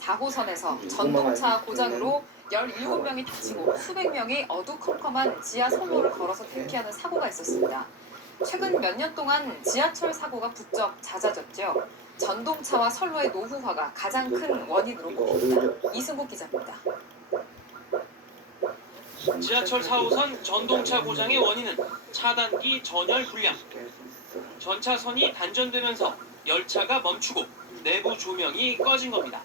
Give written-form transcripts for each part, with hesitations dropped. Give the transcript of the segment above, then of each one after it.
4호선에서 전동차 고장으로 17명이 다치고 수백 명이 어두컴컴한 지하 선로를 걸어서 대피하는 사고가 있었습니다. 최근 몇 년 동안 지하철 사고가 부쩍 잦아졌죠. 전동차와 선로의 노후화가 가장 큰 원인으로 꼽힙니다. 이승국 기자입니다. 지하철 4호선 전동차 고장의 원인은 차단기 전열 불량. 전차선이 단전되면서 열차가 멈추고 내부 조명이 꺼진 겁니다.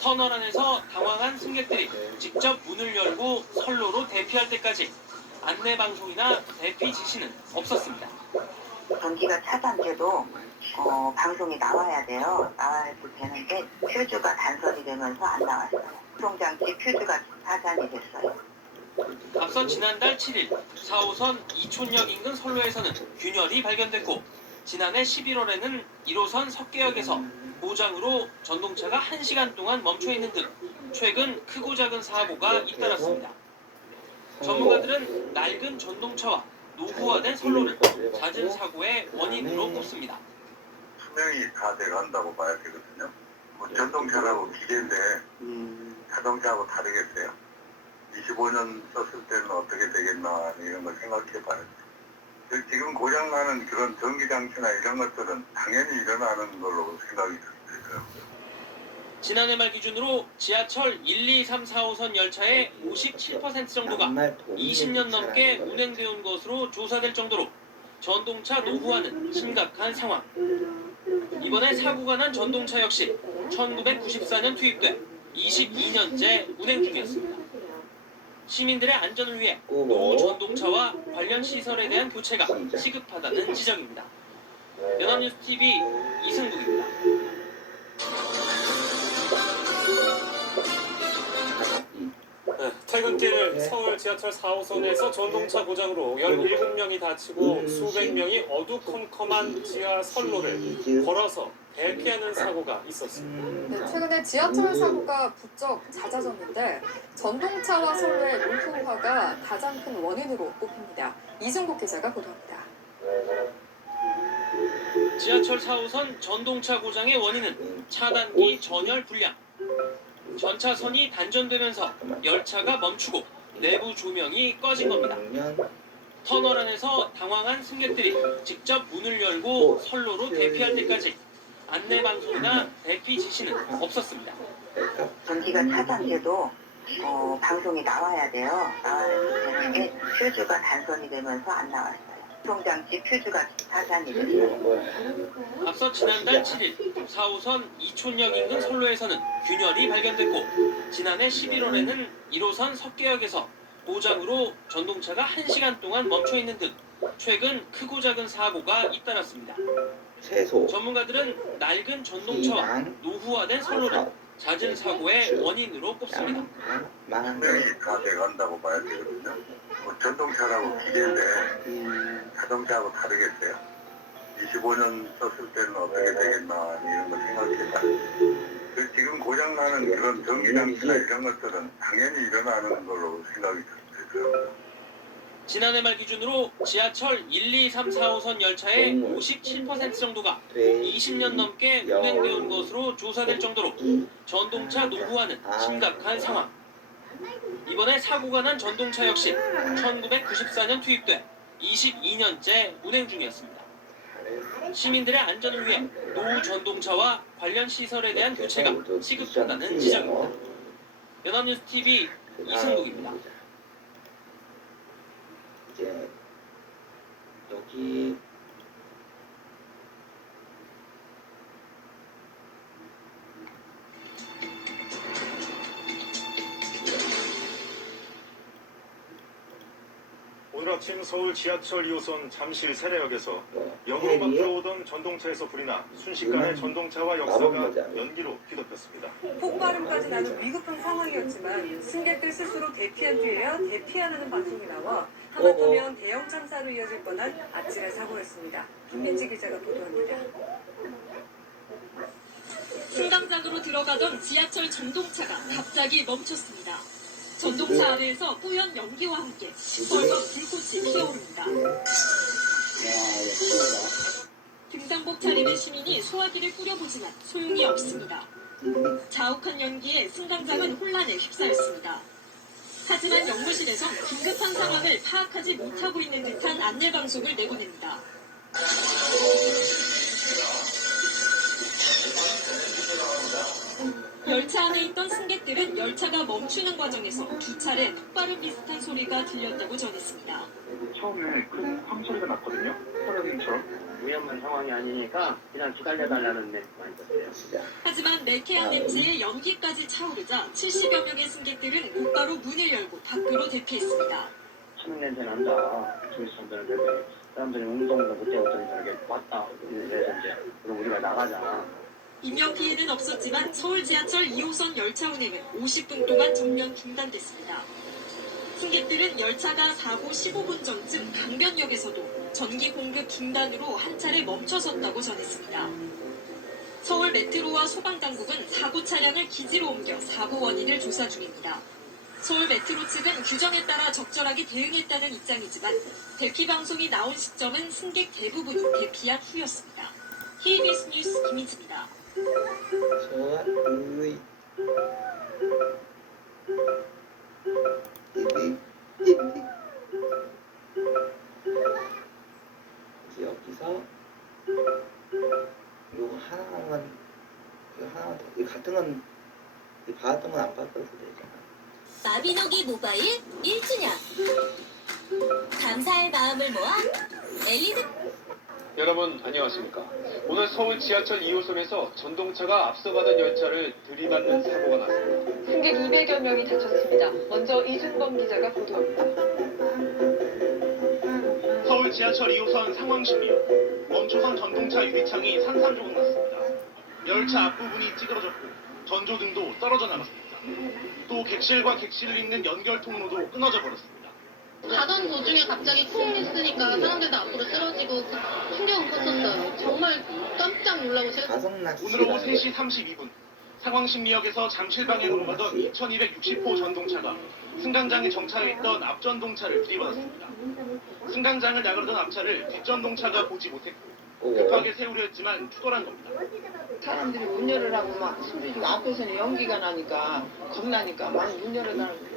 터널 안에서 당황한 승객들이 직접 문을 열고 선로로 대피할 때까지 안내 방송이나 대피 지시는 없었습니다. 전기가 차단돼도 방송이 나와야 돼요. 나와야 되는데 퓨즈가 단선이 되면서 안 나왔어요. 수송장치 퓨즈가 차단이 됐어요. 앞서 지난달 7일 4호선 이촌역 인근 선로에서는 균열이 발견됐고 지난해 11월에는 1호선 석계역에서 고장으로 전동차가 1시간 동안 멈춰있는 등 최근 크고 작은 사고가 잇따랐습니다. 전문가들은 낡은 전동차와 노후화된 선로를 잦은 사고의 원인으로 꼽습니다. 수명이 다 돼간다고 봐야 되거든요. 전동차라고 기계인데 자동차하고 다르겠어요. 25년 썼을 때는 어떻게 되겠나 이런 걸 생각해 봐야죠. 지금 고장나는 그런 전기장치나 이런 것들은 당연히 일어나는 걸로 생각이 들더라고요. 지난해 말 기준으로 지하철 1, 2, 3, 4호선 열차의 57% 정도가 20년 넘게 운행되어 온 것으로 조사될 정도로 전동차 노후화는 심각한 상황. 이번에 사고가 난 전동차 역시 1994년 투입돼 22년째 운행 중이었습니다. 시민들의 안전을 위해 노후 전동차와 관련 시설에 대한 교체가 시급하다는 지적입니다. 연합뉴스TV 이승국입니다. 퇴근길 서울 지하철 4호선에서 전동차 고장으로 17명이 다치고 수백 명이 어두컴컴한 지하 선로를 걸어서 대피하는 사고가 있었습니다. 네, 최근에 지하철 사고가 부쩍 잦아졌는데 전동차와 선로의 노후화가 가장 큰 원인으로 꼽힙니다. 이승국 기자가 보도합니다. 지하철 4호선 전동차 고장의 원인은 차단기 전열 불량. 전차선이 단전되면서 열차가 멈추고 내부 조명이 꺼진 겁니다. 터널 안에서 당황한 승객들이 직접 문을 열고 선로로 대피할 때까지 안내 방송이나 대피 지시는 없었습니다. 전기가 차단돼도 방송이 나와야 돼요. 나와야 되는데 퓨즈가 단선이 되면서 안 나왔어요. 수송장치 퓨즈가 차단이 됐어요. 앞서 지난달 7일 4호선 이촌역 인근 선로에서는 균열이 발견됐고 지난해 11월에는 1호선 석계역에서 고장으로 전동차가 1시간 동안 멈춰있는 등 최근 크고 작은 사고가 잇따랐습니다. 전문가들은 낡은 전동차와 노후화된 선로를 잦은 사고의 원인으로 꼽습니다. 수명이 다 돼간다고 봐야 되거든요. 전동차라고 기계인데 자동차하고 다르겠어요. 25년 썼을 때는 어떻게 되겠나 이런 걸 생각해 봐야죠. 지금 고장나는 그런 전기장치나 이런 것들은 당연히 일어나는 걸로 생각이 들더라고요. 지난해 말 기준으로 지하철 1, 2, 3, 4호선 열차의 57% 정도가 20년 넘게 운행되어 온 것으로 조사될 정도로 전동차 노후화는 심각한 상황. 이번에 사고가 난 전동차 역시 1994년 투입돼 22년째 운행 중이었습니다. 시민들의 안전을 위해 노후 전동차와 관련 시설에 대한 교체가 시급하다는 지적입니다. 연합뉴스TV 이승국입니다. 이제 여기 오늘 아침 서울 지하철 2호선 잠실 세례역에서 역으로 막 들어오던 전동차에서 불이 나 순식간에 전동차와 역사가 연기로 뒤덮였습니다. 폭발음까지 나는 위급한 상황이었지만 승객들 스스로 대피한 뒤에야 대피하는 방송이 나와 하마터면 대형 참사로 이어질 뻔한 아찔한 사고였습니다. 김민지 기자가 보도합니다. 승강장으로 들어가던 지하철 전동차가 갑자기 멈췄습니다. 전동차 안에서 뿌연 연기와 함께 벌겋 불꽃이 피어오릅니다. 등산복 차림의 시민이 소화기를 뿌려보지만 소용이 없습니다. 자욱한 연기에 승강장은 혼란에 휩싸였습니다. 하지만 영무실에선 긴급한 상황을 파악하지 못하고 있는 듯한 안내방송을 내보냅니다. 열차 안에 있던 승객들은 열차가 멈추는 과정에서 2차례 폭발음 비슷한 소리가 들렸다고 전했습니다. 처음에 큰 황소리가 났거든요. 호러링처럼. 위험한 상황이 아니니까 그냥 기다려달라는 말만 있었어요. 하지만 매캐한 냄새에 연기까지 차오르자 70여 명의 승객들은 곧바로 문을 열고 밖으로 대피했습니다. 천연 냄새 난다. 주위 사람들은 사람들이 운동도 못하고 저렇게 왔다. 그래서 이제 그럼 우리가 나가자. 인명피해는 없었지만 서울 지하철 2호선 열차 운행은 50분 동안 전면 중단됐습니다. 승객들은 열차가 사고 15분 전쯤 강변역에서도 전기 공급 중단으로 한 차례 멈춰섰다고 전했습니다. 서울 메트로와 소방당국은 사고 차량을 기지로 옮겨 사고 원인을 조사 중입니다. 서울 메트로 측은 규정에 따라 적절하게 대응했다는 입장이지만 대피 방송이 나온 시점은 승객 대부분이 대피한 후였습니다. KBS 뉴스 김희지입니다. 여기서 요거 하나만 더 같은 건 받았던 건 안 받아도 되잖아. 마비노기 모바일 1주년 감사할 마음을 모아 엘리드. 여러분 안녕하십니까. 오늘 서울 지하철 2호선에서 전동차가 앞서가던 열차를 들이받는 사고가 났습니다. 승객 200여 명이 다쳤습니다. 먼저 이준범 기자가 보도합니다. 서울 지하철 2호선 상황실이요. 멈춰선 전동차 유리창이 산산조각 났습니다. 열차 앞부분이 찌그러졌고 전조등도 떨어져 나갔습니다. 또 객실과 객실을 잇는 연결 통로도 끊어져 버렸습니다. 가던 도중에 갑자기 쿵 했으니까 사람들도 앞으로 쓰러지고 충격은 컸었어요. 정말 깜짝 놀라고 제가 오늘 오후 3시 32분 상황심리역에서 잠실 방향으로 가던 2260호 전동차가 승강장에 정차해 있던 앞전동차를 들이받았습니다. 승강장을 나가던 앞차를 뒷전동차가 보지 못했고 급하게 세우려 했지만 추돌한 겁니다. 사람들이 문 열으라고 막 소리지고 앞에서는 연기가 나니까 겁나니까 막 문 열어달라고.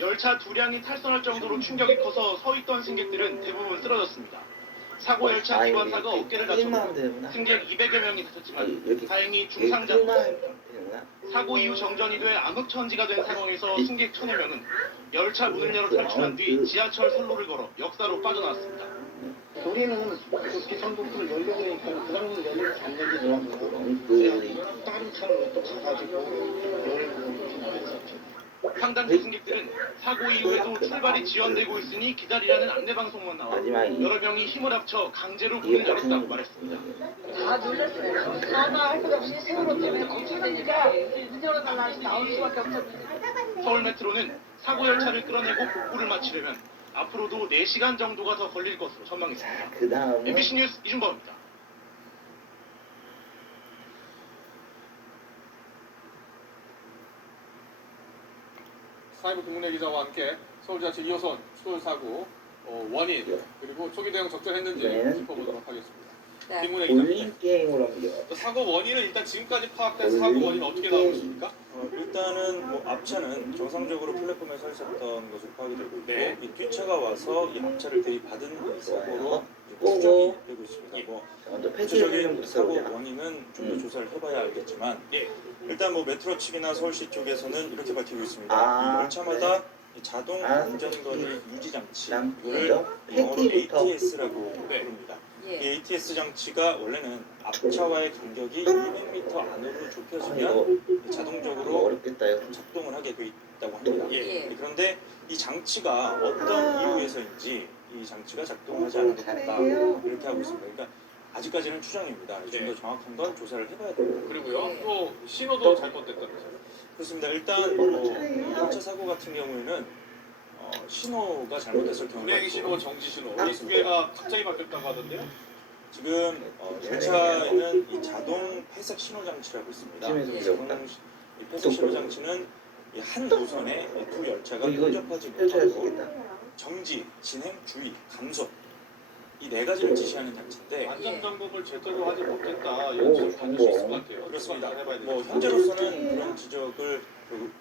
열차 2량이 탈선할 정도로 충격이 커서 서 있던 승객들은 대부분 쓰러졌습니다. 사고 열차 기관사가 어깨를 다쳤고 승객 200여 명이 다쳤지만 다행히 중상자입니다. 사고 이후 정전이 돼 암흑천지가 된 상황에서 승객 1000여 명은 열차 문을 열어 탈출한 뒤 지하철 선로를 걸어 역사로 빠져나왔습니다. 우리는 그렇게 전복부를 열려고 하니까 그 사람은 열리지 안 열리더라고요. 다른 차로 또 가가지고 상당수 승객들은 사고 이후에도 출발이 지연되고 있으니 기다리라는 안내방송만 나와 여러 명이 힘을 합쳐 강제로 문을 열었다고 말했습니다. 다 놀랐어요. 하나 할 것 없이 세월호 때문에 걱정되니까 문 열어달라 해서 나올 수밖에 없었는데. 서울 메트로는 사고 열차를 끌어내고 복구를 마치려면 앞으로도 4시간 정도가 더 걸릴 것으로 전망했습니다. MBC 뉴스 이준범입니다. 사이버 김문혜 기자와 함께 서울 지하철 2호선 추돌 사고 원인 그리고 초기 대응 적절했는지 짚어보도록 하겠습니다. 김문혜 기자입니다. 게임으로 사고 원인은 일단 지금까지 파악된 사고 원인은 어떻게 나오고 있습니까? 일단은 앞차는 정상적으로 플랫폼에 서 있었던 것으로 파악이 되고 있고 네. 이 뒷차가 와서 이 앞차를 대입받은 사고로 추정이 되고 있습니다. 구체적인 사고 원인은 좀 더 조사를 해봐야 알겠지만 일단 메트로 측이나 서울시 쪽에서는 이렇게 밝히고 있습니다. 열차마다 이 자동 안전거리 유지 장치, 이거를 영어로 ATS라고 부릅니다. 이 ATS 장치가 원래는 앞차와의 간격이 200m 안으로 좁혀지면 자동적으로 작동을 하게 돼 있다고 합니다. 그런데 이 장치가 어떤 이유에서인지 이 장치가 작동하지 않았다 이렇게 하고 있습니다. 그러니까 아직까지는 추정입니다. 좀 더 정확한 건 조사를 해봐야 됩니다. 그리고요, 또 신호도 잘못됐다면서요? 그렇습니다. 일단 열차 사고 같은 경우에는 신호가 잘못됐을 경우가 운행 신호, 정지 신호 이 두 개가 갑자기 바뀌었다고 하던데요? 지금 열차에는 이 자동 폐색 신호 장치라고 있습니다. 이 폐색 신호 장치는 이 한 노선에 두 열차가 근접하지 못하고 정지, 진행, 주의, 감속 이 네 가지를 지시하는 장치인데 안전 정복을 제대로 하지 못했다 이런 지적 받을 수 있을 것 같아요. 그렇습니다. 해봐야 되겠죠. 뭐 현재로서는 그런 지적을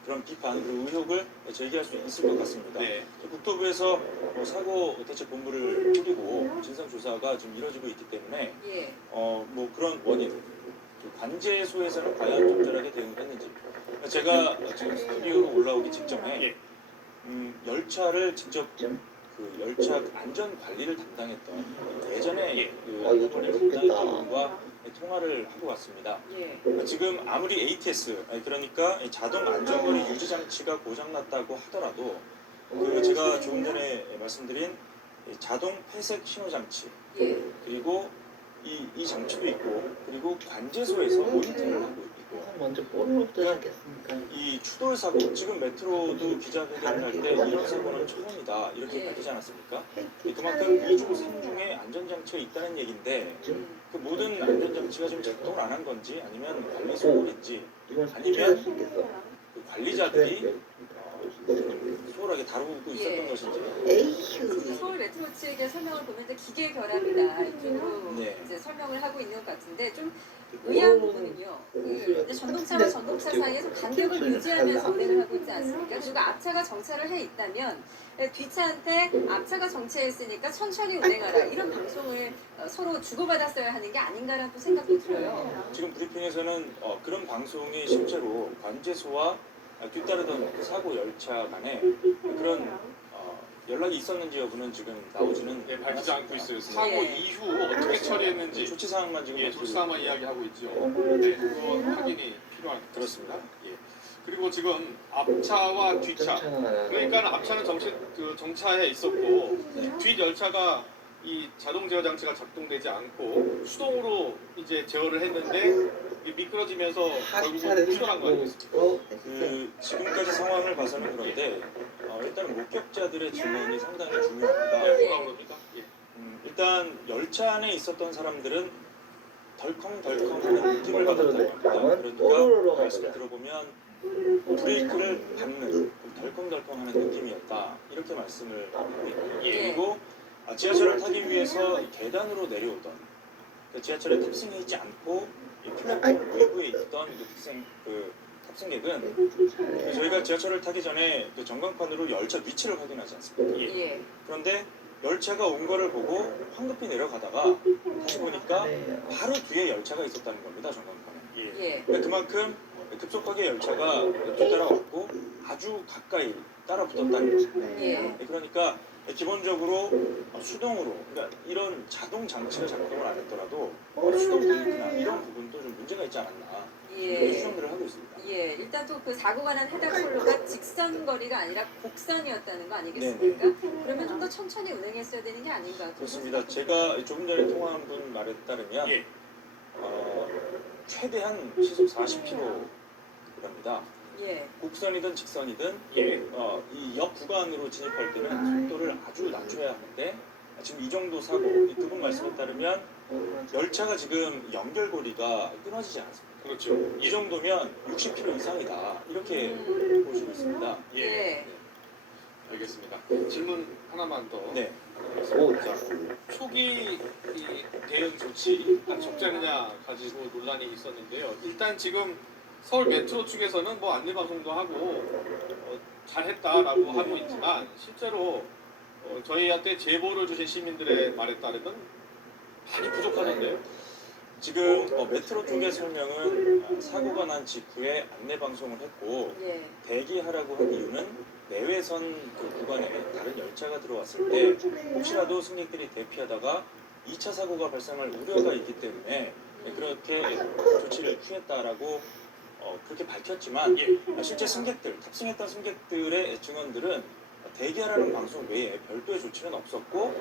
그런 비판 그리고 의혹을 제기할 수 있을 것 같습니다. 네. 국토부에서 사고 대책본부를 꾸리고 진상 조사가 지금 이루어지고 있기 때문에 예. 뭐 그런 원인 관제소에서는 과연 적절하게 대응을 했는지 제가 지금 스튜디오로 올라오기 직전에 열차를 직접 그 열차 안전 관리를 담당했던 예전에 그 안전관리 담당자와 통화를 하고 왔습니다. 예. 지금 아무리 ATS 그러니까 자동 안전거리 유지 장치가 고장났다고 하더라도 그 제가 조금 전에 말씀드린 자동 회색 신호 장치 예. 그리고 이 장치도 있고 그리고 관제소에서 모니터를 하고 있고 먼저 뭐부터 시작했습니까? 이 추돌 사고 지금 메트로도 기자회견을 할 때 이런 사고는 처음이다 이렇게 밝히지 않았습니까? 그만큼 2중 3중에 안전장치가 있다는 얘기인데 그 모든 안전장치가 지금 작동을 안 한 건지 아니면 관리 소홀인지 아니면 그 관리자들이 소홀하게 다루고 있었던 것인지 서울 메트로 측의 설명을 보면 이제 기계 결함이다 이쪽으로 네. 이제 설명을 하고 있는 것 같은데 좀 의아한 부분은요. 이제 전동차와 전동차 사이에서 간격을 유지하면서 운행을 하고 있지 않습니까? 그리고 앞차가 정차를 해 있다면 뒷차한테 앞차가 정체했으니까 천천히 운행하라 이런 방송을 서로 주고받았어야 하는 게 아닌가라는 생각도 들어요. 지금 브리핑에서는 그런 방송이 실제로 관제소와 뒤따르던 그 사고 열차 간에 그런 연락이 있었는지 여부는 지금 나오지는 밝히지 않고 있어요. 사고 예. 이후 어떻게 처리했는지 조치 사항만 지금 조치 사항만 이야기하고 있죠. 네, 그거 확인이 필요할 것 그렇습니다. 예. 그리고 지금 앞차와 뒤차 그러니까 앞차는 정차해 있었고 뒷 열차가 이 자동 제어 장치가 작동되지 않고 수동으로 이제 제어를 했는데 미끄러지면서 결국은 추돌한 거 아니겠습니까? 그 지금까지 상황을 봐서는 그런데 일단 목격자들의 증언이 상당히 중요합니다. 뭐라고 그럽니까? 예. 일단 열차 안에 있었던 사람들은 덜컹덜컹하는 느낌을 받았다고 합니다. 그러니까 말씀을 들어보면 브레이크를 밟는 덜컹덜컹하는 느낌이었다 이렇게 말씀을 하고 있고요. 그리고 지하철을 타기 위해서 계단으로 내려오던 지하철에 탑승해 있지 않고 플랫폼 외부에 있던 탑승객은 저희가 지하철을 타기 전에 그 전광판으로 열차 위치를 확인하지 않습니까? 예. 그런데 열차가 온 거를 보고 황급히 내려가다가 다시 보니까 바로 뒤에 열차가 있었다는 겁니다. 전광판에. 예. 그러니까 그만큼 급속하게 열차가 뒤따라왔고 아주 가까이 따라붙었다는 거죠. 예. 그러니까 기본적으로 수동으로 그러니까 이런 자동 장치가 작동을 안 했더라도 수동 브레이크나 이런 부분도 좀 문제가 있지 않았나 이런 추정들을 하고 있습니다. 예, 일단 또 그 사고가 난 해당 선로가 직선 거리가 아니라 곡선이었다는 거 아니겠습니까? 그러면 좀 더 천천히 운행했어야 되는 게 아닌가? 그렇습니다. 제가 조금 전에 통화한 분 말에 따르면 최대한 시속 40km랍니다. 예. 곡선이든 직선이든 이 옆 구간으로 진입할 때는 속도를 아주 낮춰야 하는데 지금 이 정도 사고 두 분 말씀에 따르면 열차가 지금 연결고리가 끊어지지 않았습니다. 그렇죠. 이 정도면 60km 이상이다 이렇게 보시고 있습니다. 예. 알겠습니다. 질문 하나만 더. 네. 자, 초기 이 대응 조치가 적절하냐 가지고 논란이 있었는데요. 일단 지금 서울 메트로 측에서는 뭐 안내 방송도 하고 잘했다라고 하고 있지만 실제로 저희한테 제보를 주신 시민들의 말에 따르면 많이 부족하던데요. 지금 메트로 쪽의 설명은 사고가 난 직후에 안내 방송을 했고 대기하라고 한 이유는 내외선 그 구간에 다른 열차가 들어왔을 때 혹시라도 승객들이 대피하다가 2차 사고가 발생할 우려가 있기 때문에 그렇게 조치를 취했다라고 그렇게 밝혔지만 실제 승객들, 탑승했던 승객들의 증언들은 대기하라는 방송 외에 별도의 조치는 없었고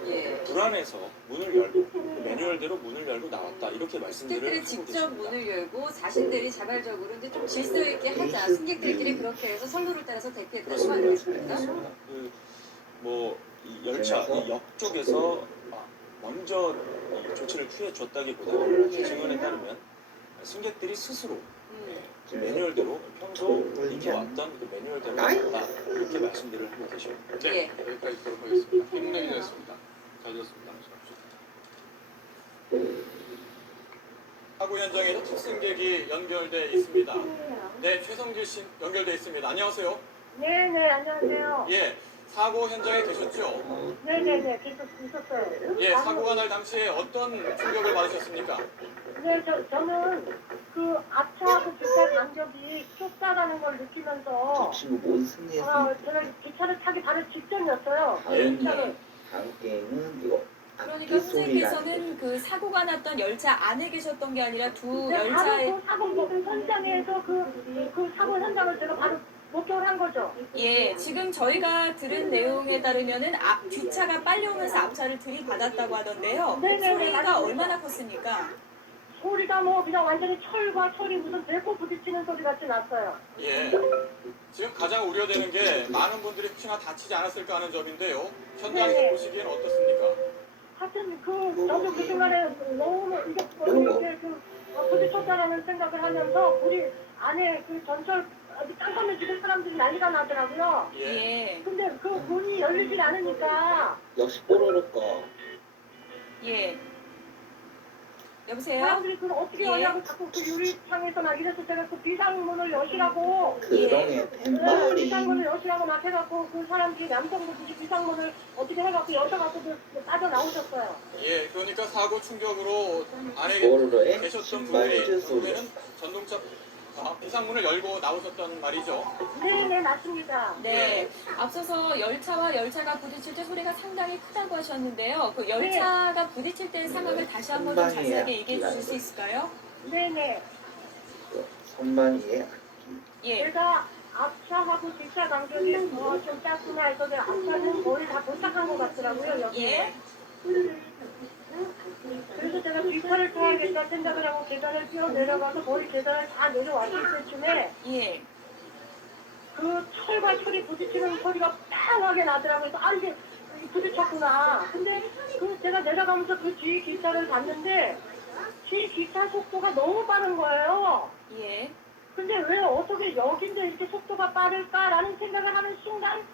불안해서 문을 열고 매뉴얼대로 문을 열고 나왔다 이렇게 말씀들을 승객들이 하고 직접 계십니다. 문을 열고 자신들이 자발적으로 이제 좀 질서 있게 하자. 승객들끼리 그렇게 해서 선로를 따라서 대피했다는 거 아니겠습니까? 이 열차 이 역 쪽에서 먼저 이 조치를 취해줬다기보다는 증언에 따르면 승객들이 스스로 매뉴얼대로 평소 익혀왔던 그 매뉴얼대로 나왔다 이렇게 말씀들을 하고 계십니다. 네, 여기까지 들어보겠습니다. 김문혜 기자였습니다. 잘 들었습니다. 사고 현장에서 탑승객이 연결돼 있습니다. 네, 최성길 씨 연결돼 있습니다. 안녕하세요. 네네, 안녕하세요. 예, 사고 현장에 계셨죠? 네네네, 계속 있었어요. 예, 사고가 날 당시에 어떤 충격을 받으셨습니까? 네, 저는 그 앞차하고 뒷차 간격이 좁다라는 걸 느끼면서 친구 못 승리했으니까. 제가 기차를 타기 바로 직전이었어요. 예. 기차를. 다음 게임은 이거. 그러니까 선생님께서는 그 사고가 났던 열차 안에 계셨던 게 아니라 두 네, 열차의 바로 그 사고 현장에서 그 사고 현장을 제가 바로 목격을 한 거죠. 예, 지금 저희가 들은 내용에 따르면은 뒷차가 빨리 오면서 앞차를 들이받았다고 하던데요. 네네네, 소리가 맞습니다. 얼마나 컸습니까? 소리가 뭐 그냥 완전히 철과 철이 무슨 배꼽 부딪히는 소리 같이 났어요. 예. 지금 가장 우려되는 게 많은 분들이 혹시나 다치지 않았을까 하는 점인데요. 현장에서 네네. 보시기엔 어떻습니까? 하여튼 저도 그 순간에 너무 이게 부딪혔다라는 생각을 하면서 우리 안에 그 전철 깜깜해지는 사람들이 난리가 나더라고요. 예. 근데 그 문이 열리질 않으니까 역시 뽀로로 거. 예. 여보세요? 사람들이 그걸 어떻게 여냐고 자꾸 그 유리창에서 막 이래서 제가 그 비상문을 여시라고 그동의 템머리. 비상문을 여시라고 막 해갖고 그 사람들이 남성분들이 비상문을 어떻게 해갖고 여셔갖고 빠져나오셨어요. 예, 그러니까 사고 충격으로 안에 뽀로로의 계셨던 신발즈 분들이 소리. 결국에는 전동차 비상문을 열고 나오셨던 말이죠. 네네, 맞습니다. 네. 앞서서 열차와 열차가 부딪힐 때 소리가 상당히 크다고 하셨는데요. 그 열차가 부딪힐 때 상황을 다시 한번 좀 자세하게 얘기해 주실 수 있을까요? 네네. 선반위에 예. 제가 앞차하고 뒷차 간격이 좀 작구나 해서 제가 앞차는 거의 다 도착한 것 같더라고요, 여기에. 예. 그래서 제가 뒷차를 타야겠다 생각을 하고 계단을 뛰어 내려가서 거의 계단을 다 내려왔을 때쯤에 예. 그 철과 철이 부딪히는 소리가 팡하게 나더라고요. 그래서 이게 부딪혔구나. 근데 제가 내려가면서 그 뒤 기차를 봤는데 뒤 기차 속도가 너무 빠른 거예요. 예. 근데 왜 어떻게 여긴데 이렇게 속도가 빠를까라는 생각을 하는 순간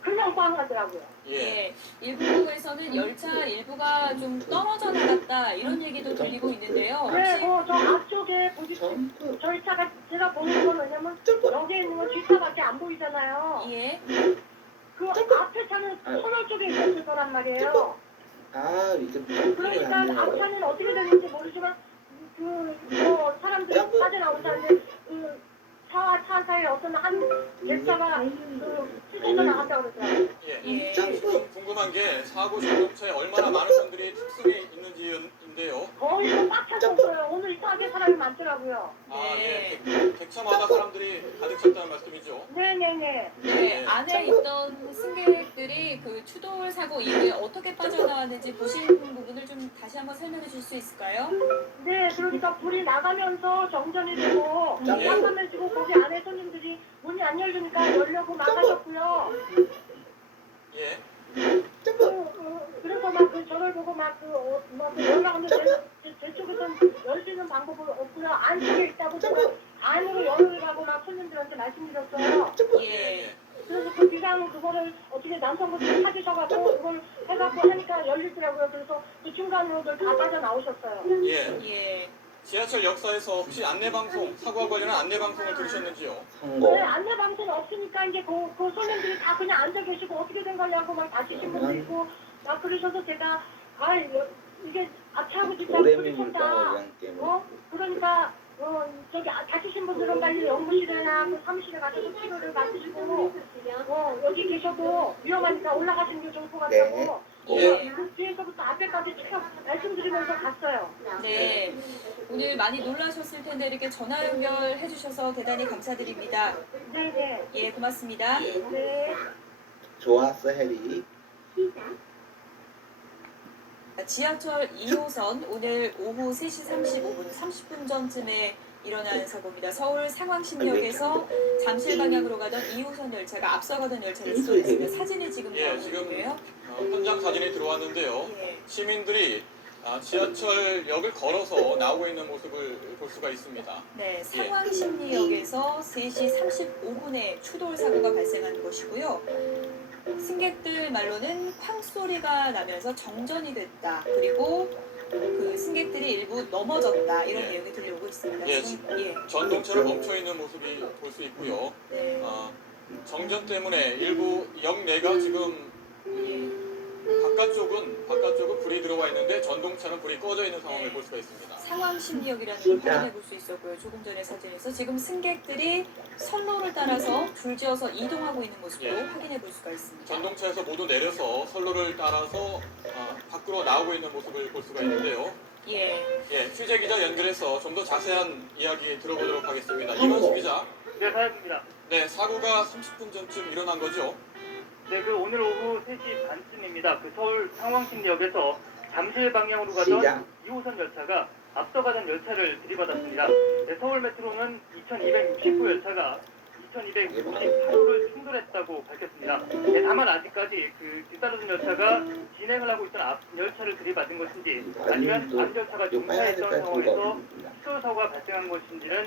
그냥 꽝 하더라고요. 예. 일부에서는 열차 일부가 좀 떨어져 나갔다 이런 얘기도 들리고 있는데요. 네, 저 앞쪽에 부딪힌 저희 차가 제가 보는 건 왜냐면 여기에 있는 건 뒷차밖에 안 보이잖아요. 예. 그 앞에 차는 터널 쪽에 있었을 거란 말이에요. 이제 그러니까 앞차는 어떻게 되는지 모르지만 사람들이 빠져나오는데 차와 차 사이에 어떤 한 열차가 찢어져 나갔다고 그러더라고요. 예. 지금 궁금한 게 사고 전동차에 얼마나 많은 분들이 탑승해 있는지인데요. 거의 꽉 찼었어요. 오늘 이상하게 사람이 많더라고요. 예. 객차마다 사람들이 가득 찼다는 말씀이죠. 네네네. 네, 안에 있던 승객들이 그 추돌 사고 이후에 어떻게 빠져나왔는지 보신 부분을 좀 다시 한번 설명해 줄 수 있을까요? 네, 그러니까 불이 나가면서 정전이 되고 깜깜해지고 거기 안에 손님들이 문이 안 열리니까 열려고 막아줬고요. 예. 그래서 막 저를 보고 막 연락하는데 제 쪽에서는 열 수 있는 방법은 없고요. 안쪽에 있다고 제가 안으로 열으라고 막 손님들한테 말씀드렸어요. 예. 그래서 그 비상 그거를 어떻게 남성분들이 찾으셔가지고 그걸 해갖고 하니까 열리더라고요. 그래서 그 중간으로들 다 빠져나오셨어요. 예. 예. 지하철 역사에서 혹시 안내방송, 사고와 관련한 안내방송을 들으셨는지요? 네, 안내방송 없으니까 이제 그 손님들이 다 그냥 앉아 계시고 어떻게 된 거냐고 막 다치신 분도 있고 막 그러셔서 제가 이게 앞차하고 뒷차하고 부딪혔다. 그러니까 저기 다치신 분들은 빨리 연구실이나 그 사무실에 가셔서 치료를 받으시고 여기 계셔도 위험하니까 올라가시는 게 좋을 것 같다고 그 뒤에서부터 앞에까지 쭉 말씀드리면서 갔어요. 네. 오늘 많이 놀라셨을 텐데 이렇게 전화 연결해 주셔서 대단히 감사드립니다. 네네. 예, 고맙습니다. 네. 좋았어, 해리. 지하철 2호선 오늘 오후 3시 35분 30분 전쯤에 일어난 사고입니다. 서울 상황신역에서 잠실 방향으로 가던 2호선 열차가 앞서가던 열차를 추돌했습니다. 사진이 지금 나오고 있고요. 현장 사진이 들어왔는데요. 시민들이 지하철역을 걸어서 나오고 있는 모습을 볼 수가 있습니다. 네, 상황신리역에서 3시 35분에 추돌 사고가 발생한 것이고요. 승객들 말로는 쾅 소리가 나면서 정전이 됐다. 그리고 그 승객들이 일부 넘어졌다 이런 예. 내용이 들려오고 있습니다. 예, 지금, 예. 전동차로 멈춰 있는 모습이 볼 수 있고요. 네. 정전 때문에 일부 역내가 지금 바깥쪽은 불이 들어와 있는데 전동차는 불이 꺼져 있는 상황을 볼 수가 있습니다. 상황 심리역이라는 걸 확인해 볼 수 있었고요. 조금 전에 사진에서 지금 승객들이 선로를 따라서 줄지어서 이동하고 있는 모습도 예. 확인해 볼 수가 있습니다. 전동차에서 모두 내려서 선로를 따라서 밖으로 나오고 있는 모습을 볼 수가 있는데요. 예. 취재 기자 연결해서 좀 더 자세한 이야기 들어보도록 하겠습니다. 이만수 기자. 네, 사연입니다. 네, 사고가 30분 전쯤 일어난 거죠? 네, 그 오늘 오후 3시 반쯤입니다. 그 서울 상황심역에서 잠실 방향으로 가던 2호선 열차가 앞서 가던 열차를 들이받았습니다. 네, 서울 메트로는 2269 열차가 2258호를 충돌했다고 밝혔습니다. 네, 다만 아직까지 그 뒤따르던 열차가 진행을 하고 있던 앞 열차를 들이받은 것인지 아니면 앞 열차가 정차했던 상황에서 추돌 사고가 발생한 것인지는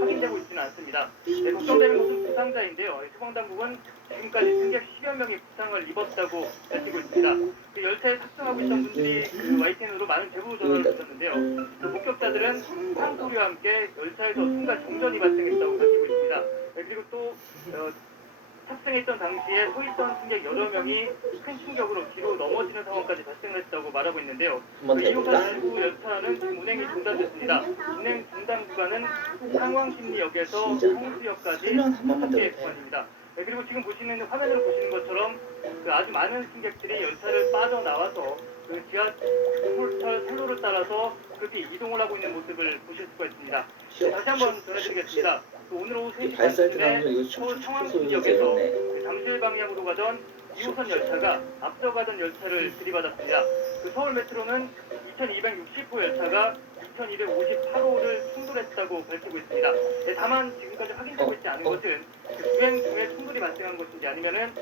확인되고 있지는 않습니다. 네, 걱정되는 것은 부상자인데요. 소방당국은 지금까지 승객 10여 명이 부상을 입었다고 밝히고 있습니다. 그 열차에 탑승하고 있던 분들이 그 YTN으로 많은 제보 전화를 주셨는데요. 그 목격자들은 상소리와 함께 열차에서 순간 정전이 발생했다고 밝히고 있습니다. 네, 그리고 또 탑승했던 당시에 서 있던 승객 여러 명이 큰 충격으로 뒤로 넘어지는 상황까지 발생했다고 말하고 있는데요. 그 2호선 일부 열차는 지금 운행이 중단됐습니다. 운행 중단 구간은 상황심리역에서 홍수역까지 5개 구간입니다. 네, 그리고 지금 보시는 화면으로 보시는 것처럼 그 아주 많은 승객들이 열차를 빠져나와서 그 지하철 선로를 따라서 급히 이동을 하고 있는 모습을 보실 수가 있습니다. 네, 다시 한번 전해드리겠습니다. 그 오늘 오후 3시 반쯤에 서울 상황심역에서 그 잠실 방향으로 가던 2호선 열차가 앞서 가던 열차를 들이받았습니다. 그 서울 메트로는 2260호 열차가 2258호를 충돌했다고 밝히고 있습니다. 네, 다만 지금까지 확인되고 있지 않은 것은 그 주행 중에 충돌이 발생한 것인지 아니면은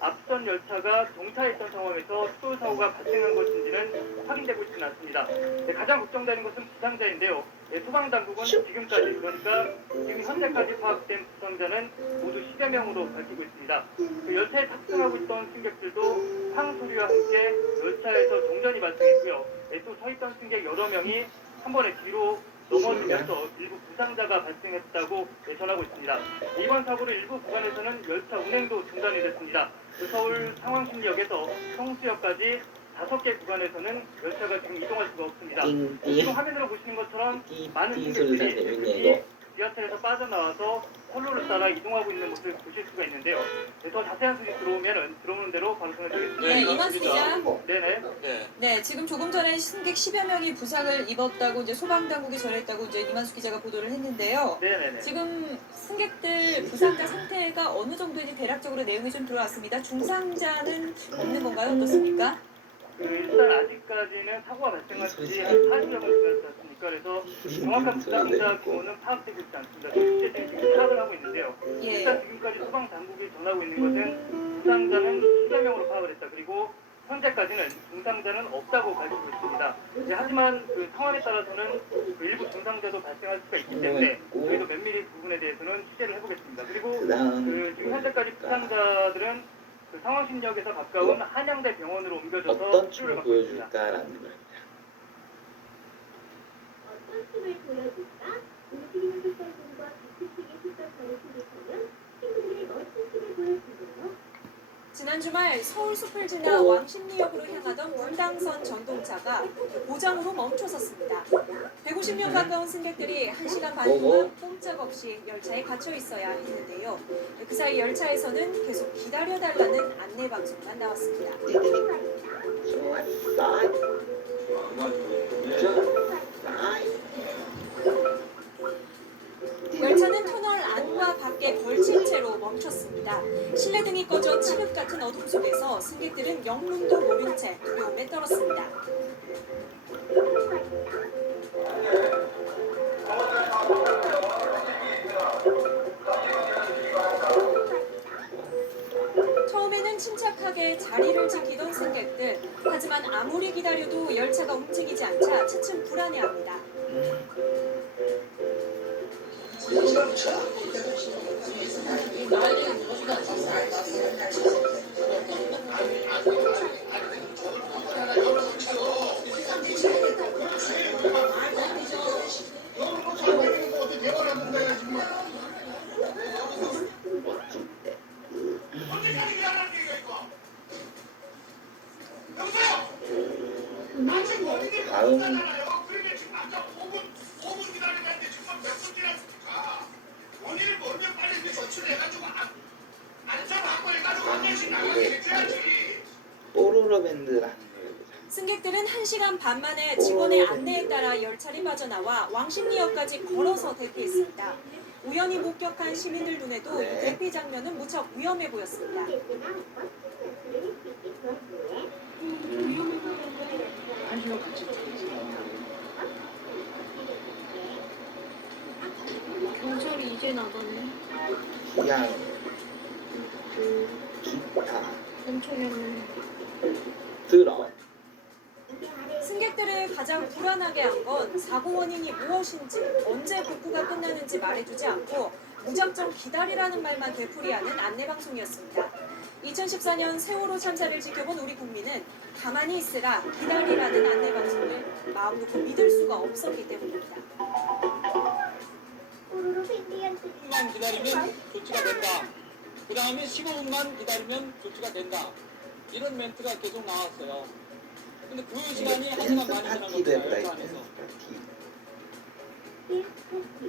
앞선 열차가 정차했던 상황에서 추돌 사고가 발생한 것인지는 확인되고 있지는 않습니다. 네, 가장 걱정되는 것은 부상자인데요. 네, 소방당국은 지금까지 그러니까 지금 현재까지 파악된 부상자는 모두 10여 명으로 밝히고 있습니다. 그 열차에 탑승하고 있던 승객들도 황소리와 함께 열차에서 정전이 발생했고요. 네, 또 서 있던 승객 여러 명이 한 번에 뒤로 넘어지면서 일부 부상자가 발생했다고 전하고 있습니다. 이번 사고로 일부 구간에서는 열차 운행도 중단이 됐습니다. 그 서울 상황심역에서 성수역까지 5개 구간에서는 열차가 지금 이동할 수가 없습니다. 지금 화면으로 보시는 것처럼 많은 승객들이 지하철에서 빠져나와서 선로를 따라 이동하고 있는 모습을 보실 수가 있는데요. 네, 더 자세한 소식 들어오는 대로 방송을 드리겠습니다. 네, 이만수 기자. 네네. 네, 지금 조금 전에 승객 10여 명이 부상을 입었다고 이제 소방당국이 전했다고 이제 이만수 기자가 보도를 했는데요. 네네네. 지금 승객들 부상자 상태가 어느 정도인지 대략적으로 내용이 좀 들어왔습니다. 중상자는 없는 건가요? 어떻습니까? 그 일단 아직까지는 사고가 발생한 지 한 40여 분 지났지 않습니까? 그래서 정확한 부상자 규모는 파악되고 있지 않습니다. 실제적인 지금 파악을 하고 있는데요. 일단 지금까지 소방 당국이 전하고 있는 것은 부상자는 10여 명으로 파악을 했다. 그리고 현재까지는 중상자는 없다고 밝히고 있습니다. 네, 하지만 그 상황에 따라서는 그 일부 중상자도 발생할 수가 있기 때문에 저희도 면밀히 부분에 대해서는 취재를 해보겠습니다. 그리고 그 지금 현재까지 부상자들은 그 상황심역에서 가까운 한양대 병원으로 옮겨져서 어떤 치료를 춤을 받고 있습니다. 보여줄까라는 겁니다. 어떤 춤을 보여줄까? 움직이는 숫자들과 비트치기 숫자처럼 소개하면 친구들이 멋진 춤을 보여주고요. 지난 주말 서울 숲을 지나 왕십리역으로 향하던 분당선 전동차가 고장으로 멈춰섰습니다. 150명 가까운 승객들이 1시간 반 동안 꼼짝없이 열차에 갇혀 있어야 했는데요. 그 사이 열차에서는 계속 기다려달라는 안내 방송만 나왔습니다. 열차는 터널 안과 밖에 걸친 채로 멈췄습니다. 실내등이 꺼져 칠흑 같은 어둠 속에서 승객들은 영문도 모른 채 두려움에 떨었습니다. 처음에는 침착하게 자리를 지키던 승객들. 하지만 아무리 기다려도 열차가 움직이지 않자 차츰 불안해합니다. 다음 뽀로로 밴드라는 승객들은 1시간 반 만에 직원의 안내에 따라 열차를 빠져나와 왕십리역까지 걸어서 대피했습니다. 우연히 목격한 시민들 눈에도 이 대피 장면은 무척 위험해 보였습니다. 경찰이 이제 나가네. 피아노, 기타, 엄청 드럼. 승객들을 가장 불안하게 한 건 사고 원인이 무엇인지, 언제 복구가 끝나는지 말해주지 않고 무작정 기다리라는 말만 되풀이하는 안내방송이었습니다. 2014년 세월호 참사를 지켜본 우리 국민은 가만히 있으라, 기다리라는 안내방송을 마음 놓고 믿을 수가 없었기 때문입니다. 조금만 기다리면 조치가 된다. 그 다음에 15분만 기다리면 조치가 된다. 이런 멘트가 계속 나왔어요. 근데 그 시간이 1시간 반이 지난 겁니다. 열차 안에서.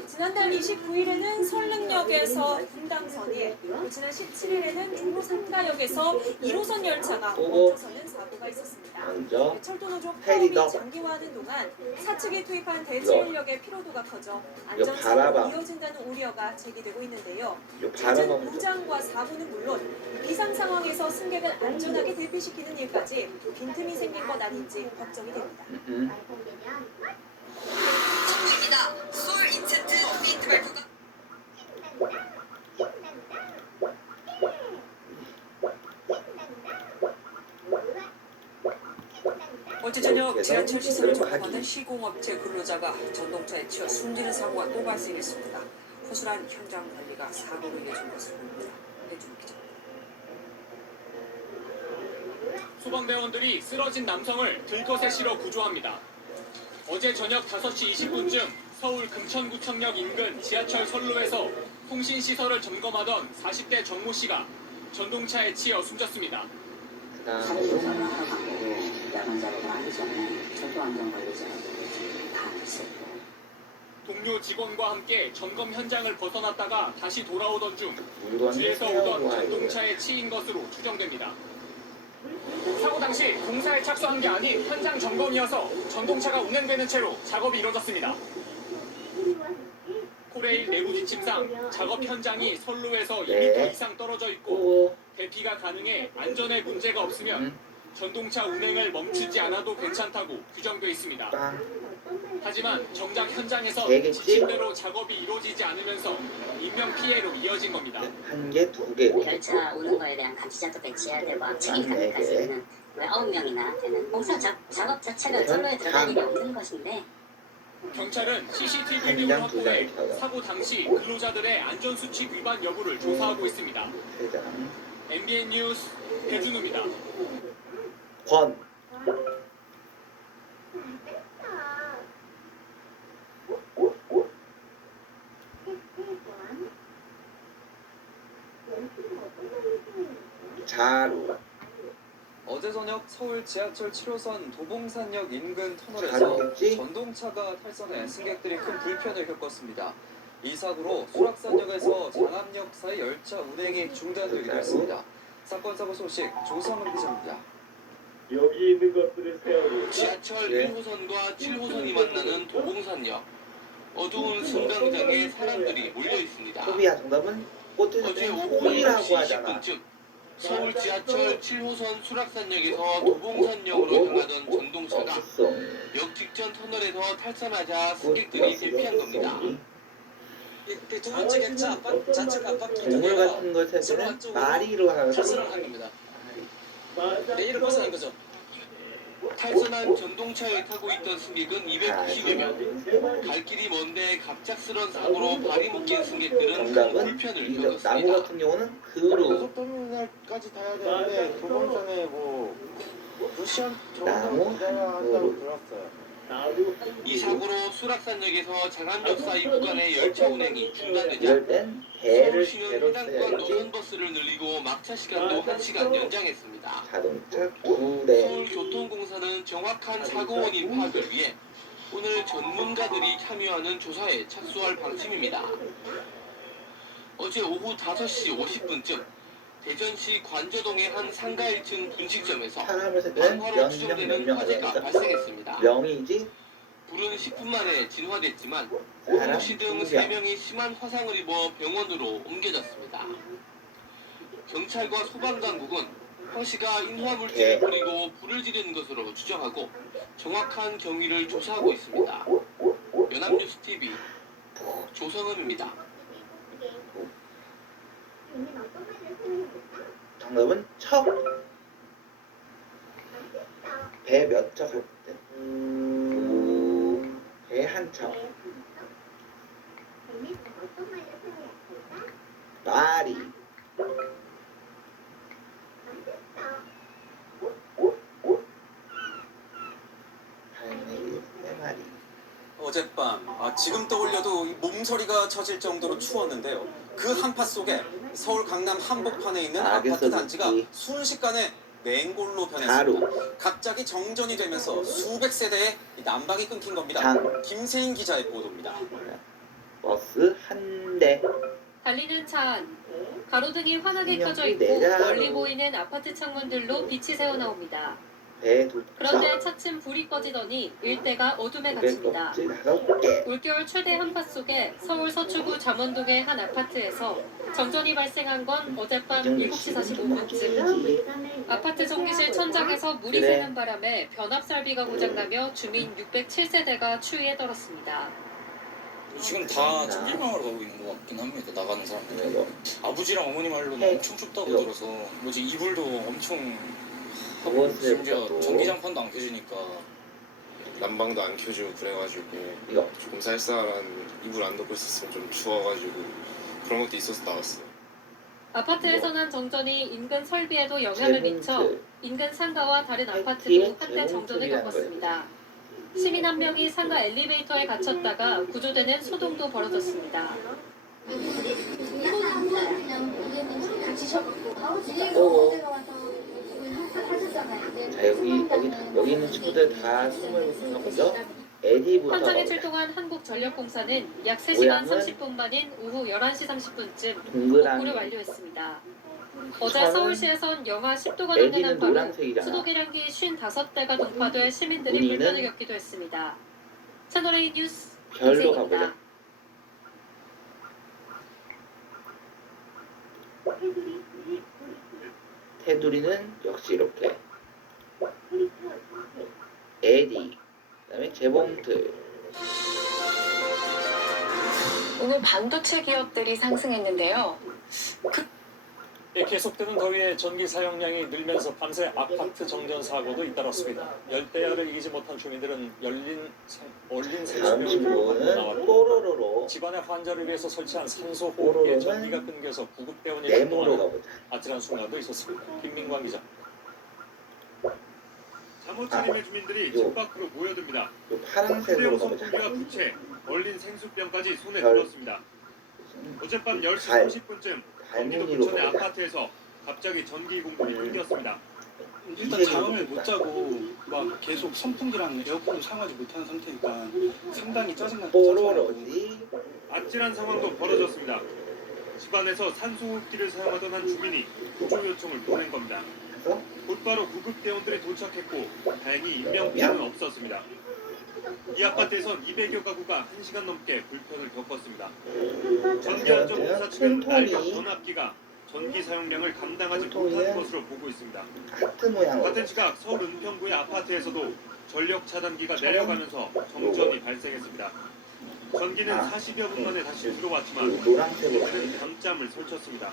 지난달 29일에는 설릉역에서 분당선에, 지난 17일에는 종로 3가역에서 1호선 열차가 멈춰서는 사고가 있었습니다. 철도노조 파업이 장기화하는 동안 사측이 투입한 대체 인력의 피로도가 커져 안전사고가 이어진다는 우려가 제기되고 있는데요. 잦은 무장과 사고는 물론 비상 상황에서 승객을 안전하게 대피시키는 일까지 빈틈이 생긴 것 아닌지 걱정이 됩니다. 정부입니다. 서울 인챈트 페인트 발표가 어제 저녁 지하철 시설을 점검하던 시공업체 근로자가 전동차에 치여 숨지는 사고가 또 발생했습니다. 허술한 현장 관리가 사고로 이어진 것으로 보입니다. 배준 기자. 소방대원들이 쓰러진 남성을 들것에 실어 구조합니다. 어제 저녁 5시 20분쯤 서울 금천구청역 인근 지하철 선로에서 통신시설을 점검하던 40대 정모 씨가 전동차에 치여 숨졌습니다. 사례조사를 하러 가고 야간 작업을 하기 전에 철도안전관리자하고 다 했었고 동료 직원과 함께 점검 현장을 벗어났다가 다시 돌아오던 중 뒤에서 오던 전동차에 치인 것으로 추정됩니다. 사고 당시 공사에 착수한 게 아닌 현장 점검이어서 전동차가 운행되는 채로 작업이 이뤄졌습니다. 코레일 내부 지침상 작업 현장이 선로에서 2m 이상 떨어져 있고 대피가 가능해 안전에 문제가 없으면 전동차 운행을 멈추지 않아도 괜찮다고 규정돼 있습니다. 하지만 정작 현장에서 지침대로 작업이 이루어지지 않으면서 인명피해로 이어진 겁니다. 한 개, 두 개. 열차 오는 거에 대한 감시자도 배치해야 되고 책임감을 가지는 9명이나 되는 공사 작업 자체가 선로에 들어갈 일이 없는 것인데 경찰은 CCTV 등을 확보해 사고 당시 근로자들의 안전수칙 위반 여부를 조사하고 있습니다. MBN 뉴스 배준우입니다. 권. 자루. 어제 저녁 서울 지하철 7호선 도봉산역 인근 터널에서 전동차가 탈선해 승객들이 큰 불편을 겪었습니다. 이 사고로 수락산역에서 장암역 사이 열차 운행이 중단되기도 했습니다. 사건 사고 소식 조상은 기자입니다. 여기 있는 것들을 세우고 지하철 1호선과 7호선이 만나는 도봉산역. 어두운 승강장에 사람들이 몰려 있습니다. 소비야 정답은 어제 오후 8시 20분쯤 서울 지하철 7호선 수락산역에서 도봉산역으로 향하던 전동차가 역 직전 터널에서 탈선하자 승객들이 대피한 겁니다. 동물 같은 것에서는 마리로 하는 겁니다. 내일을 벗어난 거죠. 탈선한 전동차에 타고 있던 승객은 290여 명. 갈 길이 먼데 갑작스런 사고로 발이 묶인 승객들은 큰 불편을 겪었습니다. 나무 같은 경우는 그로 고속터미널까지 타야 되는데 도봉산에 뭐 2시간 정도 나무 기다려야 한다고 들었어요. 이 사고로 수락산역에서 장안역 사이 구간의 열차 운행이 중단되자 이럴 땐 배를 서울시는 배로 해당 구간 써야지. 노선버스를 늘리고 막차 시간도 1시간 연장했습니다. 자동차 9대. 서울교통공사는 정확한 사고 원인 파악을 위해 오늘 전문가들이 참여하는 조사에 착수할 방침입니다. 어제 오후 5시 50분쯤 대전시 관저동의 한 상가 1층 분식점에서 방화로 추정되는 화재가 발생했습니다. 명이지? 불은 10분 만에 진화됐지만 사람 홍씨 등 2명. 3명이 심한 화상을 입어 병원으로 옮겨졌습니다. 경찰과 소방당국은 황 씨가 인화물질을 뿌리고 불을 지른 것으로 추정하고 정확한 경위를 조사하고 있습니다. 연합뉴스TV 조성은입니다. 정답은 척. 배 몇 척 할 때? 배 한 척. 말이. 세 마리. 어젯밤 지금 떠올려도 이 몸서리가 젖을 정도로 추웠는데요. 그 한파 속에 서울 강남 한복판에 있는 아파트 단지가 순식간에 맹골로 변했습니다. 갑자기 정전이 되면서 수백 세대의 난방이 끊긴 겁니다. 김세인 기자의 보도입니다. 버스 한 대. 달리는 차 안. 가로등이 환하게 켜져 있고 멀리 보이는 아파트 창문들로 빛이 새어나옵니다. 그런데 차츰 불이 꺼지더니 일대가 어둠에 갇힙니다. 올겨울 최대 한파 속에 서울 서초구 잠원동의 한 아파트에서 정전이 발생한 건 어젯밤 7시 45분쯤. 아파트 전기실 천장에서 물이 새는 바람에 변압살비가 고장나며 주민 607세대가 추위에 떨었습니다. 지금 다 일방으로 가고 있는 것 같긴 합니다. 나가는 사람들. 아버지랑 어머니 말로는 엄청 춥다고 들어서 뭐지 이불도 엄청 하고 심지어 전기장판도 안 켜지니까 난방도 안 켜지고 그래가지고 조금 쌀쌀한 이불 안 덮고 있었으면 좀 추워가지고 그런 것도 있어서 나왔어요. 아파트에서 난 정전이 인근 설비에도 영향을 미쳐 인근 상가와 다른 아파트도 한때 정전을 겪었습니다. 시민 한 명이 상가 엘리베이터에 갇혔다가 구조되는 소동도 벌어졌습니다. 자, 여기 있는 친구들 다 숨을 보죠. 에디부터. 현장에 출동한 한국전력공사는 약 3시간 30분 만인 오후 11시 30분쯤 복구를 완료했습니다. 어제 서울시에선 영하 10도가 넘는 한파로 수도계량기 55대가 동파돼 시민들이 불편을 겪기도 했습니다. 채널A 뉴스 김세인입니다. 테두리는 역시 이렇게 에디, 그다음에 재봉틀. 오늘 반도체 기업들이 상승했는데요. 계속되는 더위에 전기 사용량이 늘면서 밤새 아파트 정전 사고도 잇따랐습니다. 열대야를 이기지 못한 주민들은 얼린 생수병을 갖고 나왔고 집안의 환자를 위해서 설치한 산소 호흡기에 전기가 끊겨서 구급대원이 출동하는 아찔한 순간도 있었습니다. 김민광 기자. 잠옷 차림의 주민들이 집 밖으로 모여듭니다. 휴대용 선풍기와 부채, 얼린 생수병까지 손에 들었습니다. 어젯밤 10시 30분쯤 경기도 부천의 아파트에서 갑자기 전기 공급이 끊겼습니다. 일단 잠을 못 자고 막 계속 선풍기랑 에어컨을 사용하지 못하는 상태니까 상당히 짜증나요. 아찔한 상황도 벌어졌습니다. 집안에서 산소호흡기를 사용하던 한 주민이 구조 요청을 보낸 겁니다. 곧바로 구급대원들이 도착했고 다행히 인명피해는 없었습니다. 이 아파트에선 200여 가구가 1시간 넘게 불편을 겪었습니다. 전기안전공사 측은 낡은 변압기가 전기 사용량을 감당하지 못하는 것으로 보고 있습니다. 같은 시각 서울 은평구의 아파트에서도 전력 차단기가 내려가면서 정전이 발생했습니다. 전기는 40여 분 만에 다시 들어왔지만 주민들은 밤잠을 설쳤습니다.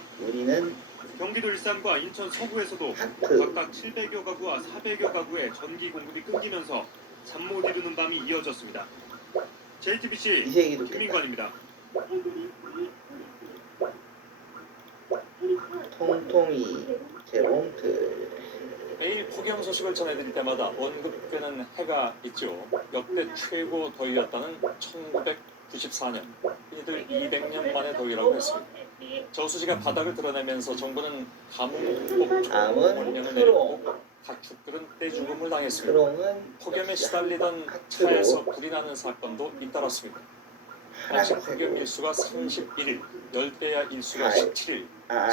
경기도 일산과 인천 서구에서도 각각 700여 가구와 400여 가구의 전기 공급이 끊기면서 잠 못 이루는 밤이 이어졌습니다. JTBC 김민관입니다. 통통이 재봉틀. 매일 폭염 소식을 전해드릴 때마다 언급되는 해가 있죠. 역대 최고 더위였다는 1994년. 이들 200년 만의 더위라고 했습니다. 저수지가 바닥을 드러내면서 정부는 가뭄 극복 원령을 내렸고 가축들은 떼죽음을 당했습니다. 폭염에 시달리던 차에서 불이 나는 사건도 잇따랐습니다. 당시 폭염 일수가 31일, 열대야 일수가 17일,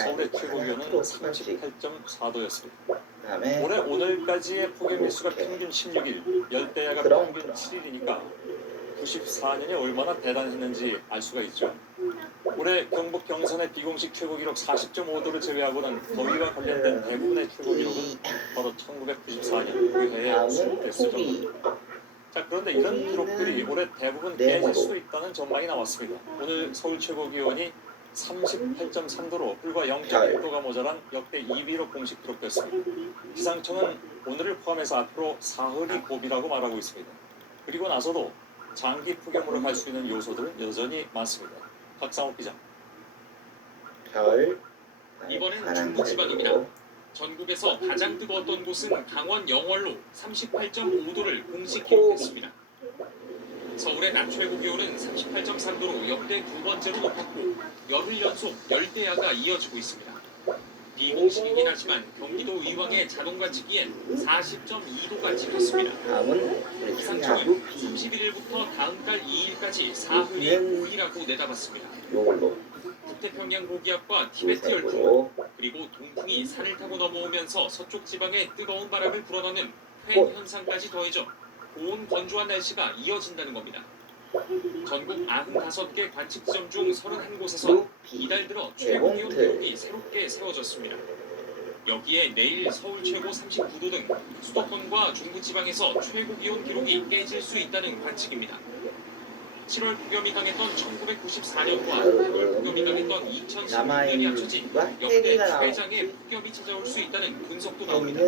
서울의 최고 기온은 38.4도였습니다. 올해 오늘까지의 폭염 일수가 평균 16일, 열대야가 평균 7일이니까 94년이 얼마나 대단했는지 알 수가 있죠. 올해 경북 경선의 비공식 최고 기록 40.5도를 제외하고는 더위와 관련된 대부분의 최고 기록은 바로 1994년 그 해에 수록됐을 정도입니다. 자, 그런데 이런 기록들이 올해 대부분 깨질 수도 있다는 전망이 나왔습니다. 오늘 서울 최고 기온이 38.3도로 불과 0.1도가 모자란 역대 2위로 공식 기록됐습니다. 기상청은 오늘을 포함해서 앞으로 사흘이 고비라고 말하고 있습니다. 그리고 나서도 장기 폭염으로 갈 수 있는 요소들은 여전히 많습니다. 박상욱 기자. 이번엔 중부지방입니다. 전국에서 가장 뜨거웠던 곳은 강원 영월로 38.5도를 공식 기록했습니다. 서울의 낮 최고 기온은 38.3도로 역대 두 번째로 높았고 열흘 연속 열대야가 이어지고 있습니다. 비공식이긴 하지만 경기도 의왕의 자동관측기엔 40.2도가 찍혔습니다. 기상청은 31일부터 다음 달 2일까지 사흘이 고기라고 내다봤습니다. 북태평양 고기압과 티베트 열풍, 그리고 동풍이 산을 타고 넘어오면서 서쪽 지방에 뜨거운 바람을 불어넣는 횡 현상까지 더해져 고온 건조한 날씨가 이어진다는 겁니다. 전국 95개 관측지점 중 31곳에서 이달 들어 최고 기온 기록이 새롭게 세워졌습니다. 여기에 내일 서울 최고 39도 등 수도권과 중부지방에서 최고 기온 기록이 깨질 수 있다는 관측입니다. 7월 폭염이 당했던 1994년과 8월 폭염이 당했던 2016년이 합쳐진 역대 최장의 폭염이 찾아올 수 있다는 분석도 나옵니다.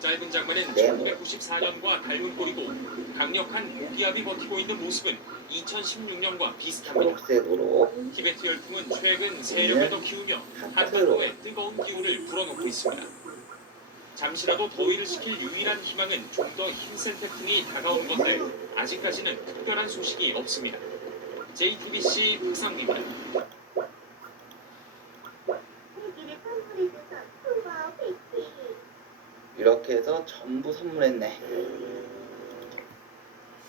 짧은 장마는 1994년과 닮은 꼴이고 강력한 고기압이 버티고 있는 모습은 2016년과 비슷합니다. 티베트 열풍은 최근 세력을 더 키우며 한반도에 뜨거운 기운을 불어넣고 있습니다. 잠시라도 더위를 식힐 유일한 희망은 좀 더 힘센 태풍이 다가오는 건데 아직까지는 특별한 소식이 없습니다. JTBC 박상기입니다. 이렇게 해서 전부 선물했네.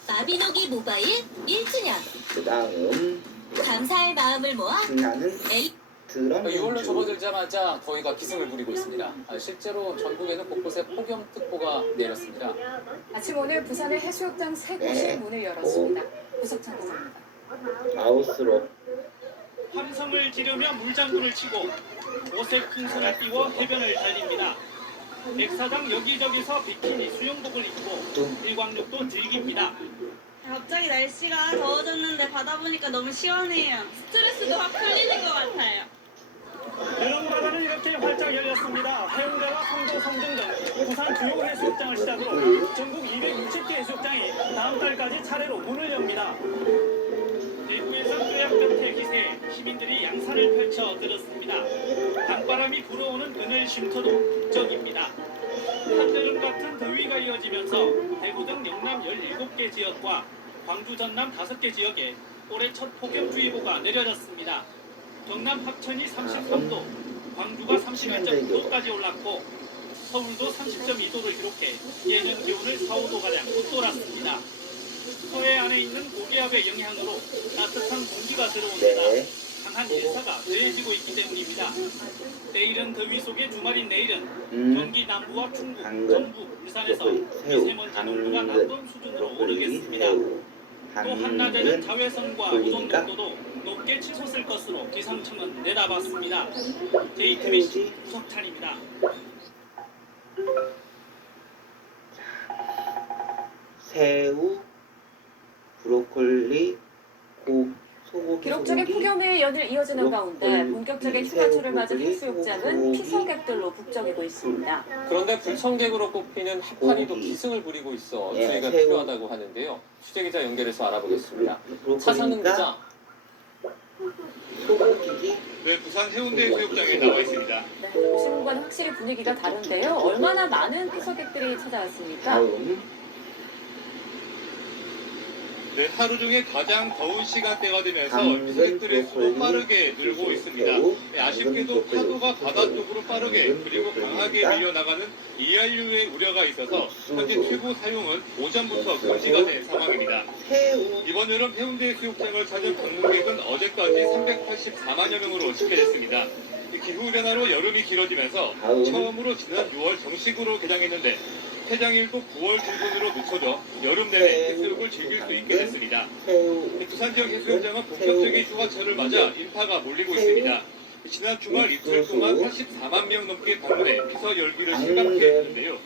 마비노기 모바일 1주년. 그 다음 감사할 마음을 모아 나는 드럼 6월로 접어들자마자 더위가 기승을 부리고 있습니다. 실제로 전국에는 곳곳에 폭염특보가 내렸습니다. 아침 오늘 부산의 해수욕장 3곳이 문을 열었습니다. 구석찬 기자입니다. 마우스로 함성을 지르며 물장구를 치고 옷에 큰 손을 띄워 해변을 달립니다. 백사장 여기저기서 비키니 수영복을 입고 일광욕도 즐깁니다. 갑자기 날씨가 더워졌는데 바다 보니까 너무 시원해요. 스트레스도 확 풀리는 것 같아요. 드럼바다는 이렇게 활짝 열렸습니다. 해운대와 송도, 성등 등 부산 주요 해수욕장을 시작으로 전국 260개 해수욕장이 다음 달까지 차례로 문을 엽니다. 대구에서 뚜약볕의 기세에 시민들이 양산을 펼쳐 들었습니다. 강바람이 불어오는 그늘 쉼터도 극적입니다. 한여름 같은 더위가 이어지면서 대구 등 영남 17개 지역과 광주 전남 5개 지역에 올해 첫 폭염주의보가 내려졌습니다. 경남 합천이 33도, 광주가 31.9도까지 올랐고 서울도 30.2도를 기록해 예년 기온을 4, 5도가량 웃돌았습니다. 서해 안에 있는 고기압의 영향으로 따뜻한 공기가 들어온 데다 강한 일사가 더해지고 있기 때문입니다. 내일은 더위 속의 주말인 내일은 경기 남부와 충북, 전북, 부산에서 미세먼지 농도가 나쁨 수준으로 오르겠습니다. 또 한낮에는 자외선과 오존 농도도 높게 치솟을 것으로 기상청은 내다봤습니다. JTBC 구석찬입니다. 새우, 브로콜리, 소고기. 기록적인 폭염의 연일 이어지는 가운데 본격적인 휴가철을 맞은 해수욕장은 피서객들로 북적이고 있습니다. 그런데 불청객으로 꼽히는 하파리도 기승을 부리고 있어 주의가 필요하다고 하는데요. 취재기자 연결해서 알아보겠습니다. 차상은 기자. 소금기지. 네, 부산 해운대 해수욕장에 나와 있습니다. 네, 도심과는 확실히 분위기가 다른데요. 얼마나 많은 피서객들이 찾아왔습니까? 네, 하루 중에 가장 더운 시간대가 되면서 피서객들의 수도 빠르게 늘고 있습니다. 네, 아쉽게도 파도가 바다 쪽으로 빠르게 그리고 강하게 밀려나가는 이한류의 우려가 있어서 현재 튜브 사용은 오전부터 금지가 된 상황입니다. 이번 여름 해운대 해수욕장을 찾은 방문객은 어제까지 384만여 명으로 집계됐습니다. 기후변화로 여름이 길어지면서 처음으로 지난 6월 정식으로 개장했는데 폐장일도 9월 중순으로 늦춰져 여름 내내 해수욕을 즐길 수 있게 됐습니다. 부산 지역 해수욕장은 본격적인 휴가철을 맞아 인파가 몰리고 있습니다. 지난 주말 이틀 동안 84만 명 넘게 방문해 피서 열기를 심각게 했는데요.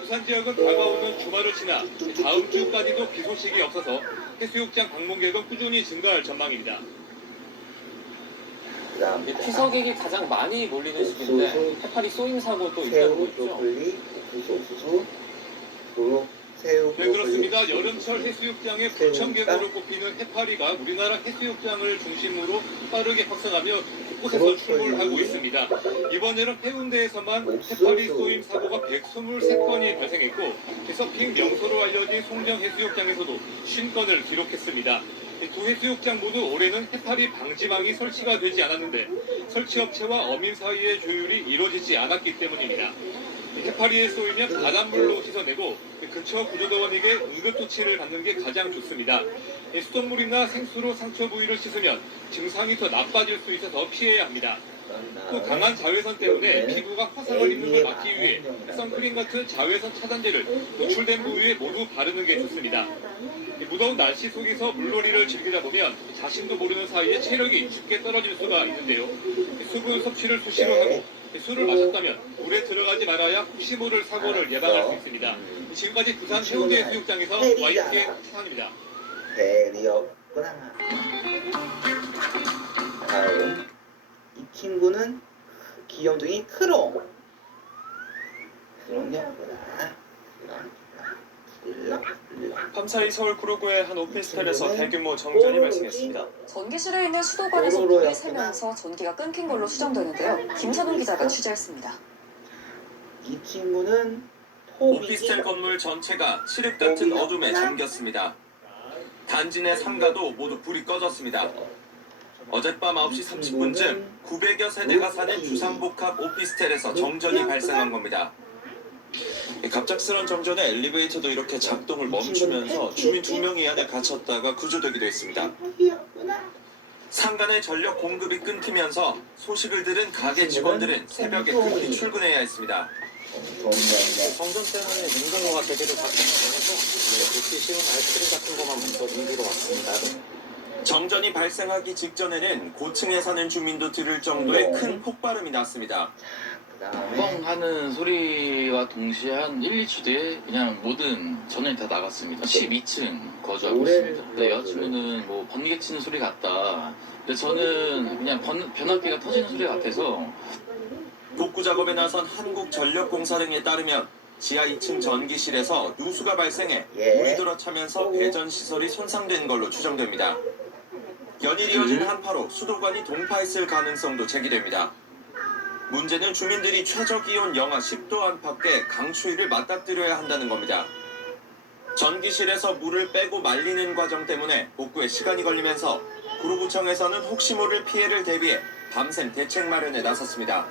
부산 지역은 다가오는 주말을 지나 다음 주까지도 비 소식이 없어서 해수욕장 방문객은 꾸준히 증가할 전망입니다. 피서객이 가장 많이 몰리는 시기인데 해파리 쏘임 사고 또 있다고 있죠. 네, 그렇습니다. 여름철 해수욕장의 불청객으로 꼽히는 해파리가 우리나라 해수욕장을 중심으로 빠르게 확산하며 곳곳에서 출몰하고 있습니다. 이번 여름 해운대에서만 해파리 쏘임 사고가 123건이 발생했고 서핑 명소로 알려진 송정 해수욕장에서도 50건을 기록했습니다. 두 해수욕장 모두 올해는 해파리 방지망이 설치가 되지 않았는데 설치업체와 어민 사이의 조율이 이루어지지 않았기 때문입니다. 해파리에 쏘이면 바닷물로 씻어내고 근처 구조대원에게 응급조치를 받는 게 가장 좋습니다. 수돗물이나 생수로 상처 부위를 씻으면 증상이 더 나빠질 수 있어서 피해야 합니다. 또 강한 자외선 때문에 피부가 화상을 입는 걸 막기 위해 선크림 같은 자외선 차단제를 노출된 부위에 모두 바르는 게 좋습니다. 무더운 날씨 속에서 물놀이를 즐기다 보면 자신도 모르는 사이에 체력이 쉽게 떨어질 수가 있는데요. 수분 섭취를 수시로 하고 술을 마셨다면 물에 들어가지 말아야 혹시 모를 사고를 예방할 수 있습니다. 지금까지 부산 해운대 해수욕장에서 YTN 최상입니다. 배리였구나. 다음 이 친구는 귀염둥이 크롱. 크롱이었구나. 밤사이 서울 구로구의 한 오피스텔에서 대규모 정전이 발생했습니다. 전기실에 있는 수도관에서 물이 새면서 전기가 끊긴 걸로 추정되는데요. 김선웅 기자가 취재했습니다. 이 친구는 오피스텔 건물 전체가 칠흑 같은 어둠에 잠겼습니다. 단지 내 상가도 모두 불이 꺼졌습니다. 어젯밤 9시 30분쯤 900여 세대가 사는 주상복합 오피스텔에서 정전이 발생한 겁니다. 갑작스런 정전에 엘리베이터도 이렇게 작동을 멈추면서 주민 2명이 안에 갇혔다가 구조되기도 했습니다. 상가 내 전력 공급이 끊기면서 소식을 들은 가게 직원들은 새벽에 급히 출근해야 했습니다. 정전 때문에 냉장고가 제대로 작동하면서 먹기 쉬운 아이스크림 같은 것만 먼저 준비로 왔습니다. 정전이 발생하기 직전에는 고층에 사는 주민도 들을 정도의 큰 폭발음이 났습니다. 뻥 하는 소리와 동시에 한 1, 2초 뒤에 그냥 모든 전원이 다 나갔습니다. 12층 거주하고 있습니다. 근데 여자친구는 뭐 번개 치는 소리 같다. 근데 저는 그냥 변압기가 터지는 소리 같아서. 복구 작업에 나선 한국전력공사 등에 따르면 지하 2층 전기실에서 누수가 발생해 물이 들어차면서 배전 시설이 손상된 걸로 추정됩니다. 연일 이어진 한파로 수도관이 동파했을 가능성도 제기됩니다. 문제는 주민들이 최저기온 영하 10도 안팎의 강추위를 맞닥뜨려야 한다는 겁니다. 전기실에서 물을 빼고 말리는 과정 때문에 복구에 시간이 걸리면서 구로구청에서는 혹시 모를 피해를 대비해 밤샘 대책 마련에 나섰습니다.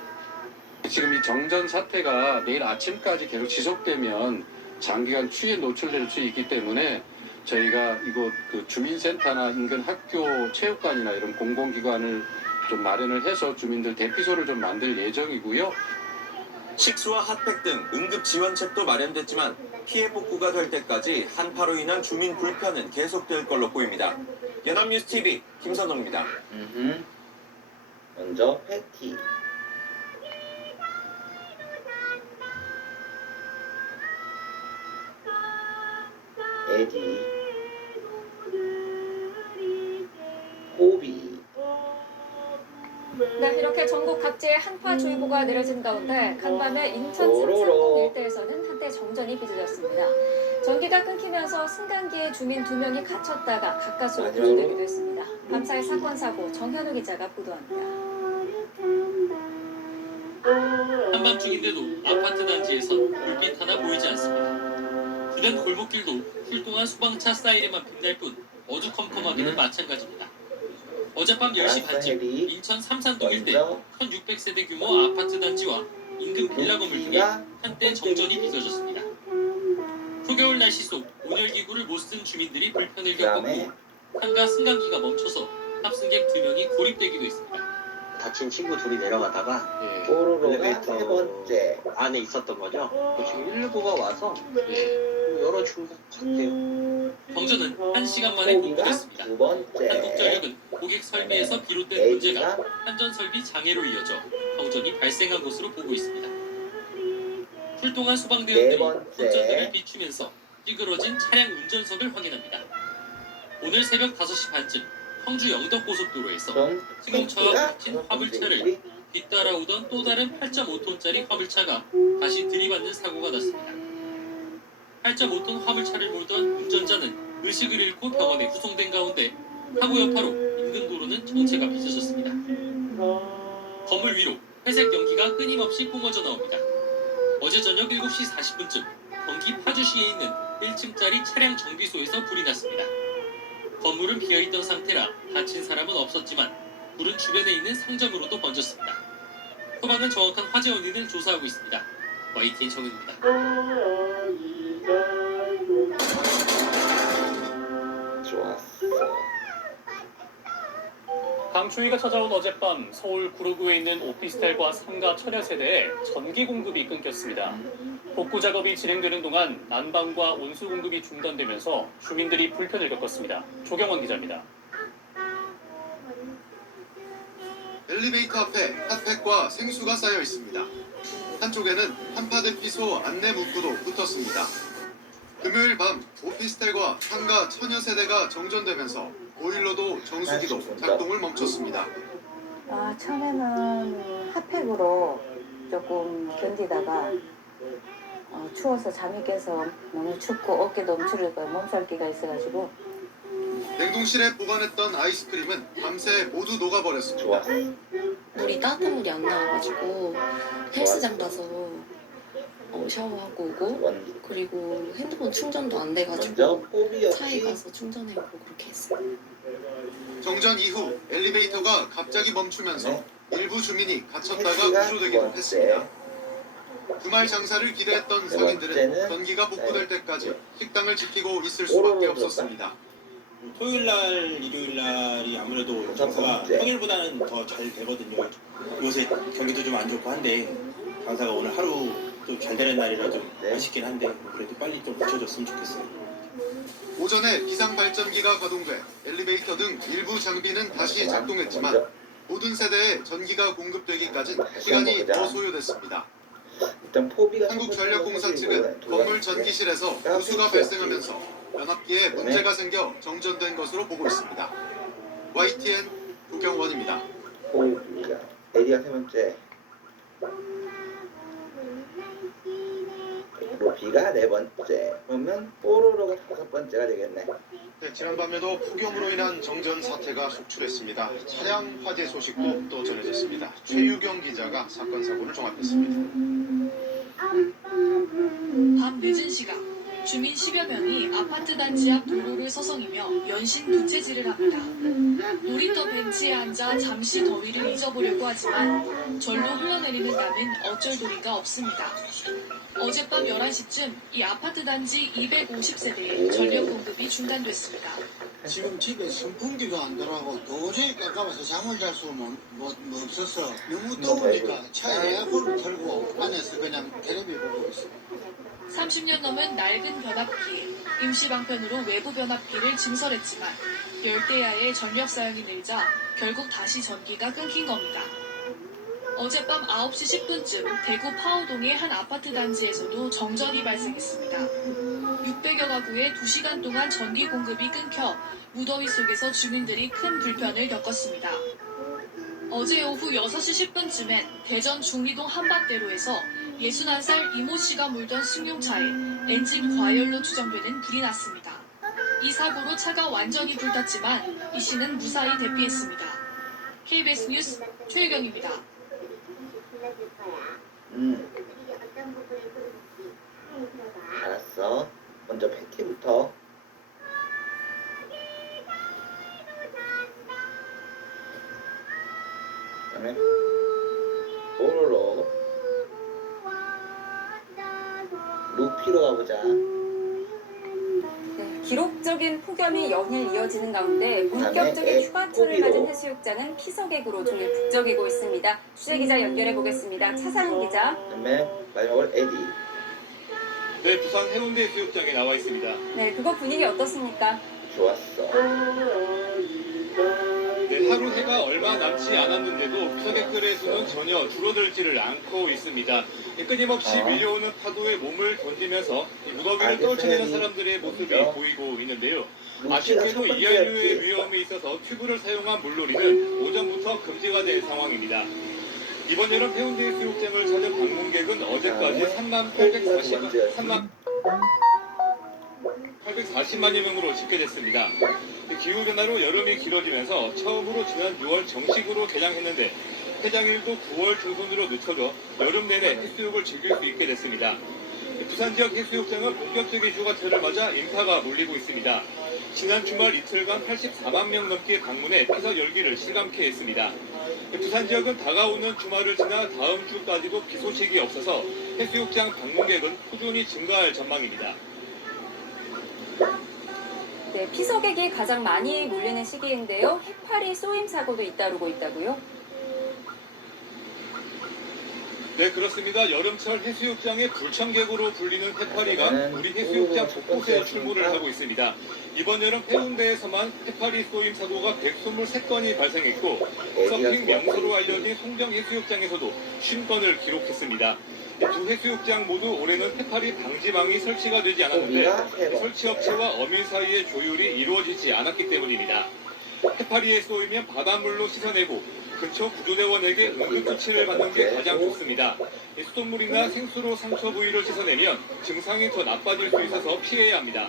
지금 이 정전 사태가 내일 아침까지 계속 지속되면 장기간 추위에 노출될 수 있기 때문에 저희가 이곳 그 주민센터나 인근 학교, 체육관이나 이런 공공기관을 좀 마련을 해서 주민들 대피소를 좀 만들 예정이고요. 식수와 핫팩 등 응급 지원책도 마련됐지만 피해 복구가 될 때까지 한파로 인한 주민 불편은 계속될 걸로 보입니다. 연합뉴스TV 김선홍입니다. 먼저 패티. 에디. 호비. 네, 이렇게 전국 각지에 한파주의보가 내려진 가운데 간밤에 인천 창산동 일대에서는 한때 정전이 빚어졌습니다. 전기가 끊기면서 승강기에 주민 2명이 갇혔다가 가까스로 구조되기도 했습니다. 밤사이 사건 사고 정현우 기자가 보도합니다. 한밤중인데도 아파트 단지에선 불빛 하나 보이지 않습니다. 주변 골목길도 훌륭한 소방차 사이렌만 빛날 뿐 어두컴컴하기는 마찬가지입니다. 어젯밤 10시 반쯤 인천 삼산동 일대 1600세대 규모 아파트 단지와 인근 빌라 건물 등에 한때 정전이 빚어졌습니다. 초겨울 날씨 속 온열기구를 못 쓴 주민들이 불편을 겪었고 상가 승강기가 멈춰서 탑승객 2명이 고립되기도 했습니다. 다친 친구 둘이 내려가다가 엘리베이터 안에 있었던 거죠. 지금 119가 와서 열어준 것 같아요. 정전은 1시간 만에 복구됐습니다. 한국전력은 고객 설비에서 비롯된 문제가 한전 설비 장애로 이어져 정전이 발생한 것으로 보고 있습니다. 출동한 소방대원들이 운전대를 비추면서 찌그러진 차량 운전석을 확인합니다. 오늘 새벽 5시 반쯤 청주 영덕고속도로에서 승용차와 겹친 화물차를 뒤따라오던 또 다른 8.5톤짜리 화물차가 다시 들이받는 사고가 났습니다. 8.5톤 화물차를 몰던 운전자는 의식을 잃고 병원에 후송된 가운데 사고 여파로 인근 도로는 정체가 빚어졌습니다. 건물 위로 회색 연기가 끊임없이 뿜어져 나옵니다. 어제 저녁 7시 40분쯤 경기 파주시에 있는 1층짜리 차량 정비소에서 불이 났습니다. 건물은 비어있던 상태라 다친 사람은 없었지만 불은 주변에 있는 상점으로도 번졌습니다. 소방은 정확한 화재 원인을 조사하고 있습니다. YTN 정은입니다. 좋았어. 강추위가 찾아온 어젯밤 서울 구로구에 있는 오피스텔과 상가 천여 세대에 전기 공급이 끊겼습니다. 복구 작업이 진행되는 동안 난방과 온수 공급이 중단되면서 주민들이 불편을 겪었습니다. 조경원 기자입니다. 엘리베이터 앞에 핫팩과 생수가 쌓여 있습니다. 한쪽에는 한파대피소 안내 문구도 붙었습니다. 금요일 밤 오피스텔과 상가 천여 세대가 정전되면서 보일러도 정수기도 작동을 멈췄습니다. 처음에는 핫팩으로 조금 견디다가 추워서 잠이 깨서 너무 춥고 어깨도 움츠리고 몸살기가 있어가지고 냉동실에 보관했던 아이스크림은 밤새 모두 녹아버렸습니다. 물이 따뜻한 물이 안 나와가지고 헬스장 가서 샤워하고 오고 그리고 핸드폰 충전도 안 돼가지고 차에 가서 충전해오고 그렇게 했어요. 정전 이후 엘리베이터가 갑자기 멈추면서 일부 주민이 갇혔다가 구조되기도 했습니다. 주말 장사를 기대했던 상인들은 전기가 복구될 때까지 식당을 지키고 있을 수밖에 없었습니다. 토요일날, 일요일날이 아무래도 장사가 평일보다는 더 잘 되거든요. 요새 경기도 좀 안 좋고 한데 장사가 오늘 하루 또 잘 되는 날이라 좀 아쉽긴 한데 그래도 빨리 좀 고쳐줬으면 좋겠어요. 오전에 비상발전기가 가동돼 엘리베이터 등 일부 장비는 다시 작동했지만 모든 세대에 전기가 공급되기까지 시간이 더 소요됐습니다. 한국전력공사 측은 건물 전기실에서 누수가 발생하면서 연합기에 문제가 생겨 정전된 것으로 보고 있습니다. YTN 조경원입니다. 에리아 3번째, 로비가 4번째, 그러면 뽀로로가 5번째가 되겠네. 네, 지난밤에도 폭염으로 인한 정전 사태가 속출했습니다. 차량 화재 소식도 또 전해졌습니다. 최유경 기자가 사건 사고를 종합했습니다. 밤 늦은 시각 주민 10여 명이 아파트 단지 앞 도로를 서성이며 연신 부채질을 합니다. 놀이터 벤치에 앉아 잠시 더위를 잊어보려고 하지만 절로 흘러내리는 땀은 어쩔 도리가 없습니다. 어젯밤 11시쯤 이 아파트 단지 250세대에 전력 공급이 중단됐습니다. 지금 집에 선풍기도 안 들어가고 도저히 깜깜해서 잠을 잘 수는 없어서 너무 더우니까 차에 에어컨을 틀고 안에서 그냥 텔레비 보고 있어요. 30년 넘은 낡은 변압기, 임시 방편으로 외부 변압기를 증설했지만 열대야의 전력 사용이 늘자 결국 다시 전기가 끊긴 겁니다. 어젯밤 9시 10분쯤 대구 파오동의 한 아파트 단지에서도 정전이 발생했습니다. 600여 가구에 2시간 동안 전기 공급이 끊겨 무더위 속에서 주민들이 큰 불편을 겪었습니다. 어제 오후 6시 10분쯤엔 대전 중리동 한밭대로에서 61살 이모 씨가 몰던 승용차에 엔진 과열로 추정되는 불이 났습니다. 이 사고로 차가 완전히 불탔지만 이 씨는 무사히 대피했습니다. KBS 뉴스 최유경입니다. 알았어. 먼저 패티부터. 그다음에 뽀로로. 루피로 가보자. 네, 기록적인 폭염이 연일 이어지는 가운데 본격적인 휴가철을 맞은 해수욕장은 피서객으로 종일 북적이고 있습니다. 취재기자 연결해 보겠습니다. 차상훈 기자. 그다음에 마지막으로 에디. 네, 부산 해운대 해수욕장에 나와 있습니다. 네, 그거 분위기 어떻습니까? 좋았어. 네, 하루 해가 얼마 남지 않았는데도 피서객들의 수는 전혀 줄어들지를 않고 있습니다. 끊임없이 밀려오는 파도에 몸을 던지면서 무더기를 떨쳐내는 사람들의 모습이 보이고 있는데요. 아쉽게도 이연류의 위험이 있어서 튜브를 사용한 물놀이는 오전부터 금지가 된 상황입니다. 이번 여름 해운대 해수욕장을 찾은 방문객은 어제까지 3,840만여 명으로 집계됐습니다. 기후변화로 여름이 길어지면서 처음으로 지난 6월 정식으로 개장했는데 해장일도 9월 중순으로 늦춰져 여름 내내 해수욕을 즐길 수 있게 됐습니다. 부산 지역 해수욕장은 본격적인 휴가철을 맞아 인파가 몰리고 있습니다. 지난 주말 이틀간 84만 명 넘게 방문해 피서 열기를 실감케 했습니다. 부산 지역은 다가오는 주말을 지나 다음 주까지도 비 소식이 없어서 해수욕장 방문객은 꾸준히 증가할 전망입니다. 네, 피서객이 가장 많이 몰리는 시기인데요. 해파리 쏘임 사고도 잇따르고 있다고요? 네, 그렇습니다. 여름철 해수욕장의 불청객으로 불리는 해파리가 우리 해수욕장 곳곳에 출몰을 하고 있습니다. 이번 여름 해운대에서만 해파리 쏘임 사고가 123건이 발생했고 서핑 명소로 알려진 송정 해수욕장에서도 50건을 기록했습니다. 두 해수욕장 모두 올해는 해파리 방지망이 설치가 되지 않았는데 설치업체와 어민 사이의 조율이 이루어지지 않았기 때문입니다. 해파리에 쏘이면 바닷물로 씻어내고 근처 구조대원에게 응급조치를 받는 게 가장 좋습니다. 수돗물이나 생수로 상처 부위를 씻어내면 증상이 더 나빠질 수 있어서 피해야 합니다.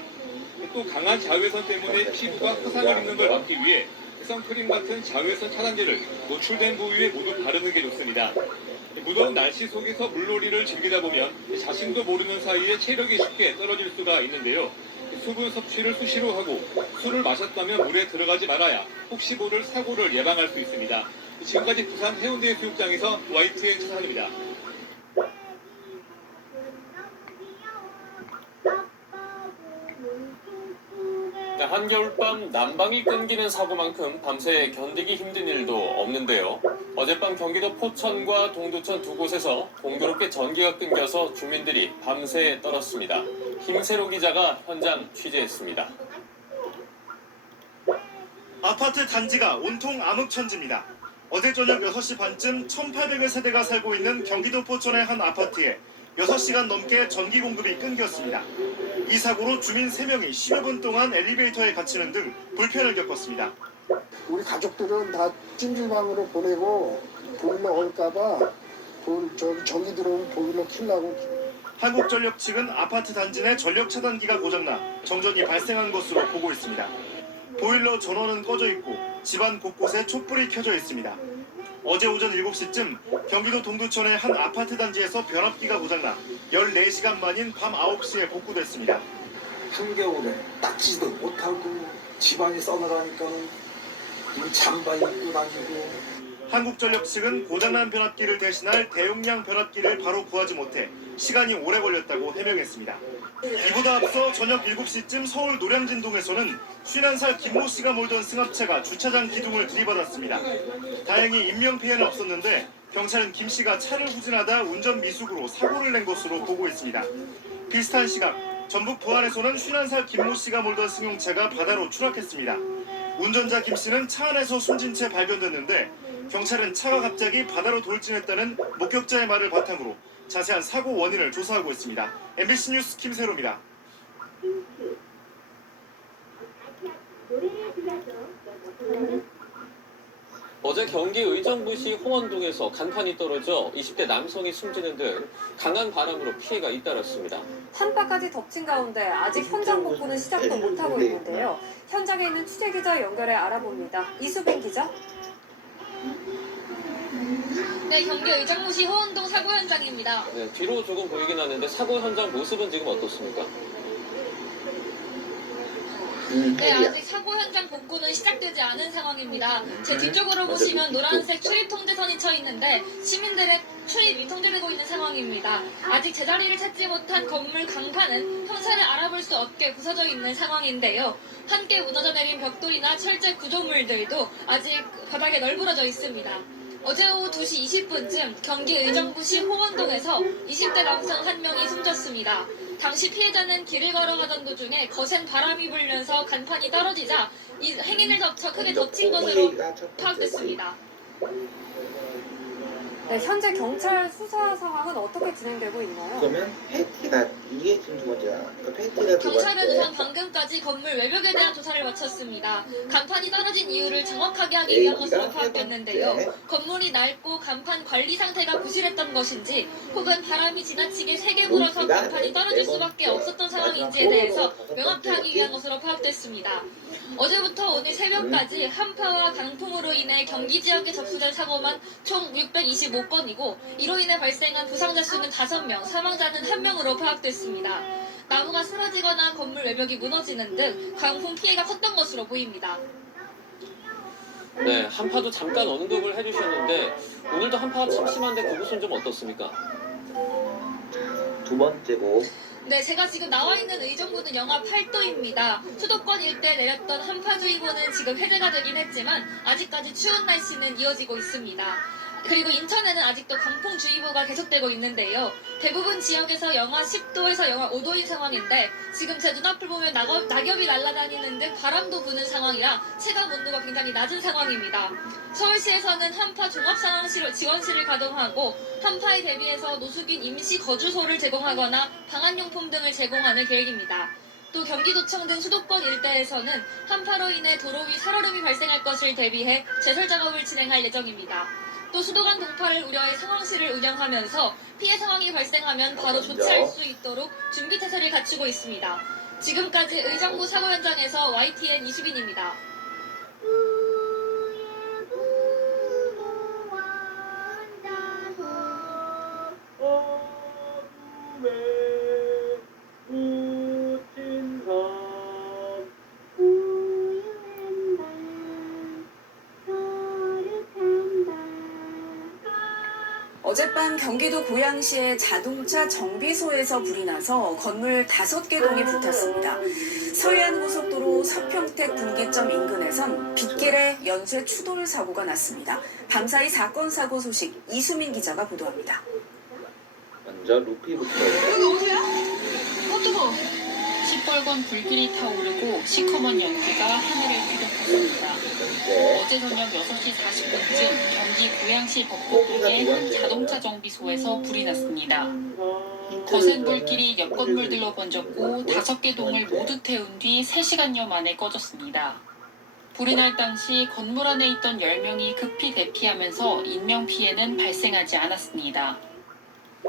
또 강한 자외선 때문에 피부가 화상을 입는 걸 막기 위해 선크림 같은 자외선 차단제를 노출된 부위에 모두 바르는 게 좋습니다. 무더운 날씨 속에서 물놀이를 즐기다 보면 자신도 모르는 사이에 체력이 쉽게 떨어질 수가 있는데요. 수분 섭취를 수시로 하고 술을 마셨다면 물에 들어가지 말아야 혹시 모를 사고를 예방할 수 있습니다. 지금까지 부산 해운대 해수욕장에서 YTN 차상입니다. 한겨울밤 난방이 끊기는 사고만큼 밤새 견디기 힘든 일도 없는데요. 어젯밤 경기도 포천과 동두천 두 곳에서 공교롭게 전기가 끊겨서 주민들이 밤새 떨었습니다. 김세로 기자가 현장 취재했습니다. 아파트 단지가 온통 암흑천지입니다. 어제 저녁 6시 반쯤 1,800여 세대가 살고 있는 경기도 포천의 한 아파트에 6시간 넘게 전기 공급이 끊겼습니다. 이 사고로 주민 3명이 10여 분 동안 엘리베이터에 갇히는 등 불편을 겪었습니다. 우리 가족들은 다 찜질방으로 보내고 보일러 올까봐 전기 들어오면 보일러 켜려고. 한국전력 측은 아파트 단지 내 전력 차단기가 고장나 정전이 발생한 것으로 보고 있습니다. 보일러 전원은 꺼져 있고 집안 곳곳에 촛불이 켜져 있습니다. 어제 오전 7시쯤 경기도 동두천의 한 아파트 단지에서 변압기가 고장나 14시간 만인 밤 9시에 복구됐습니다. 한겨울에 닦지도 못하고 집안이 서늘하니까 잠바 입고 다니고. 한국전력 측은 고장난 변압기를 대신할 대용량 변압기를 바로 구하지 못해 시간이 오래 걸렸다고 해명했습니다. 이보다 앞서 저녁 7시쯤 서울 노량진동에서는 51살 김모 씨가 몰던 승합차가 주차장 기둥을 들이받았습니다. 다행히 인명피해는 없었는데 경찰은 김 씨가 차를 후진하다 운전 미숙으로 사고를 낸 것으로 보고 있습니다. 비슷한 시각 전북 부안에서는 51살 김모 씨가 몰던 승용차가 바다로 추락했습니다. 운전자 김 씨는 차 안에서 숨진 채 발견됐는데 경찰은 차가 갑자기 바다로 돌진했다는 목격자의 말을 바탕으로 자세한 사고 원인을 조사하고 있습니다. MBC 뉴스 김세로입니다. 어제 경기 의정부시 홍원동에서 간판이 떨어져 20대 남성이 숨지는 등 강한 바람으로 피해가 잇따랐습니다. 한파까지 덮친 가운데 아직 현장 복구는 시작도 못하고 있는데요. 현장에 있는 취재 기자 연결해 알아봅니다. 이수빈 기자. 네, 경기 의정부시 홍원동 사고 현장입니다. 네, 뒤로 조금 보이긴 하는데 사고 현장 모습은 지금 어떻습니까? 네, 아직 사고 현장 복구는 시작되지 않은 상황입니다. 제 뒤쪽으로 보시면 노란색 출입 통제선이 쳐 있는데 시민들의 출입이 통제되고 있는 상황입니다. 아직 제자리를 찾지 못한 건물 강판은 형체를 알아볼 수 없게 부서져 있는 상황인데요. 함께 무너져 내린 벽돌이나 철제 구조물들도 아직 바닥에 널브러져 있습니다. 어제 오후 2시 20분쯤 경기 의정부시 홍원동에서 20대 남성 한 명이 숨졌습니다. 당시 피해자는 길을 걸어가던 도중에 거센 바람이 불면서 간판이 떨어지자 이 행인을 덮쳐 크게 덮친 것으로 파악됐습니다. 네, 현재 경찰 수사 상황은 어떻게 진행되고 있나요? 그러면 패티가 이게 지금 두 번째야. 그러니까 패티가 두 경찰은 번째. 우선 방금까지 건물 외벽에 대한 조사를 마쳤습니다. 간판이 떨어진 이유를 정확하게 하기 위한 것으로 파악됐는데요. 건물이 낡고 간판 관리 상태가 부실했던 것인지 혹은 바람이 지나치게 세게 불어서 간판이 떨어질 수밖에 없었던 상황인지에 대해서 명확히 하기 위한 것으로 파악됐습니다. 어제부터 오늘 새벽까지 한파와 강풍으로 인해 경기 지역에 접수된 사고만 총 625건이고 이로 인해 발생한 부상자 수는 5명, 사망자는 1명으로 파악됐습니다. 나무가 쓰러지거나 건물 외벽이 무너지는 등 강풍 피해가 컸던 것으로 보입니다. 네, 한파도 잠깐 언급을 해주셨는데 오늘도 한파가 참 심한데 그곳은 좀 어떻습니까? 두 번째고. 네, 제가 지금 나와 있는 의정부는 영하 8도입니다. 수도권 일대 내렸던 한파주의보는 지금 해제가 되긴 했지만 아직까지 추운 날씨는 이어지고 있습니다. 그리고 인천에는 아직도 강풍주의보가 계속되고 있는데요. 대부분 지역에서 영하 10도에서 영하 5도인 상황인데 지금 제 눈앞을 보면 낙엽이 날아다니는 등 바람도 부는 상황이라 체감 온도가 굉장히 낮은 상황입니다. 서울시에서는 한파 종합상황지원실을 가동하고 한파에 대비해서 노숙인 임시 거주소를 제공하거나 방한용품 등을 제공하는 계획입니다. 또 경기도청 등 수도권 일대에서는 한파로 인해 도로 위 살얼음이 발생할 것을 대비해 제설 작업을 진행할 예정입니다. 또 수도관 동파를 우려해 상황실을 운영하면서 피해 상황이 발생하면 바로 조치할 수 있도록 준비태세를 갖추고 있습니다. 지금까지 의정부 사고 현장에서 YTN 이수빈입니다. 어젯밤 경기도 고양시의 자동차 정비소에서 불이 나서 건물 5개 동이 불탔습니다. 서해안고속도로 서평택 분기점 인근에선 빗길에 연쇄 추돌 사고가 났습니다. 밤사이 사건 사고 소식 이수민 기자가 보도합니다. 먼저 루피부터. 뜨거워. 시뻘건 불길이 타오르고 시커먼 연기가 하늘을 뒤덮었습니다. 어제 저녁 6시 40분쯤 경기 고양시 벚꽃동의 한 자동차 정비소에서 불이 났습니다. 거센 불길이 옆 건물들로 번졌고 5개 동을 모두 태운 뒤 3시간여 만에 꺼졌습니다. 불이 날 당시 건물 안에 있던 10명이 급히 대피하면서 인명피해는 발생하지 않았습니다.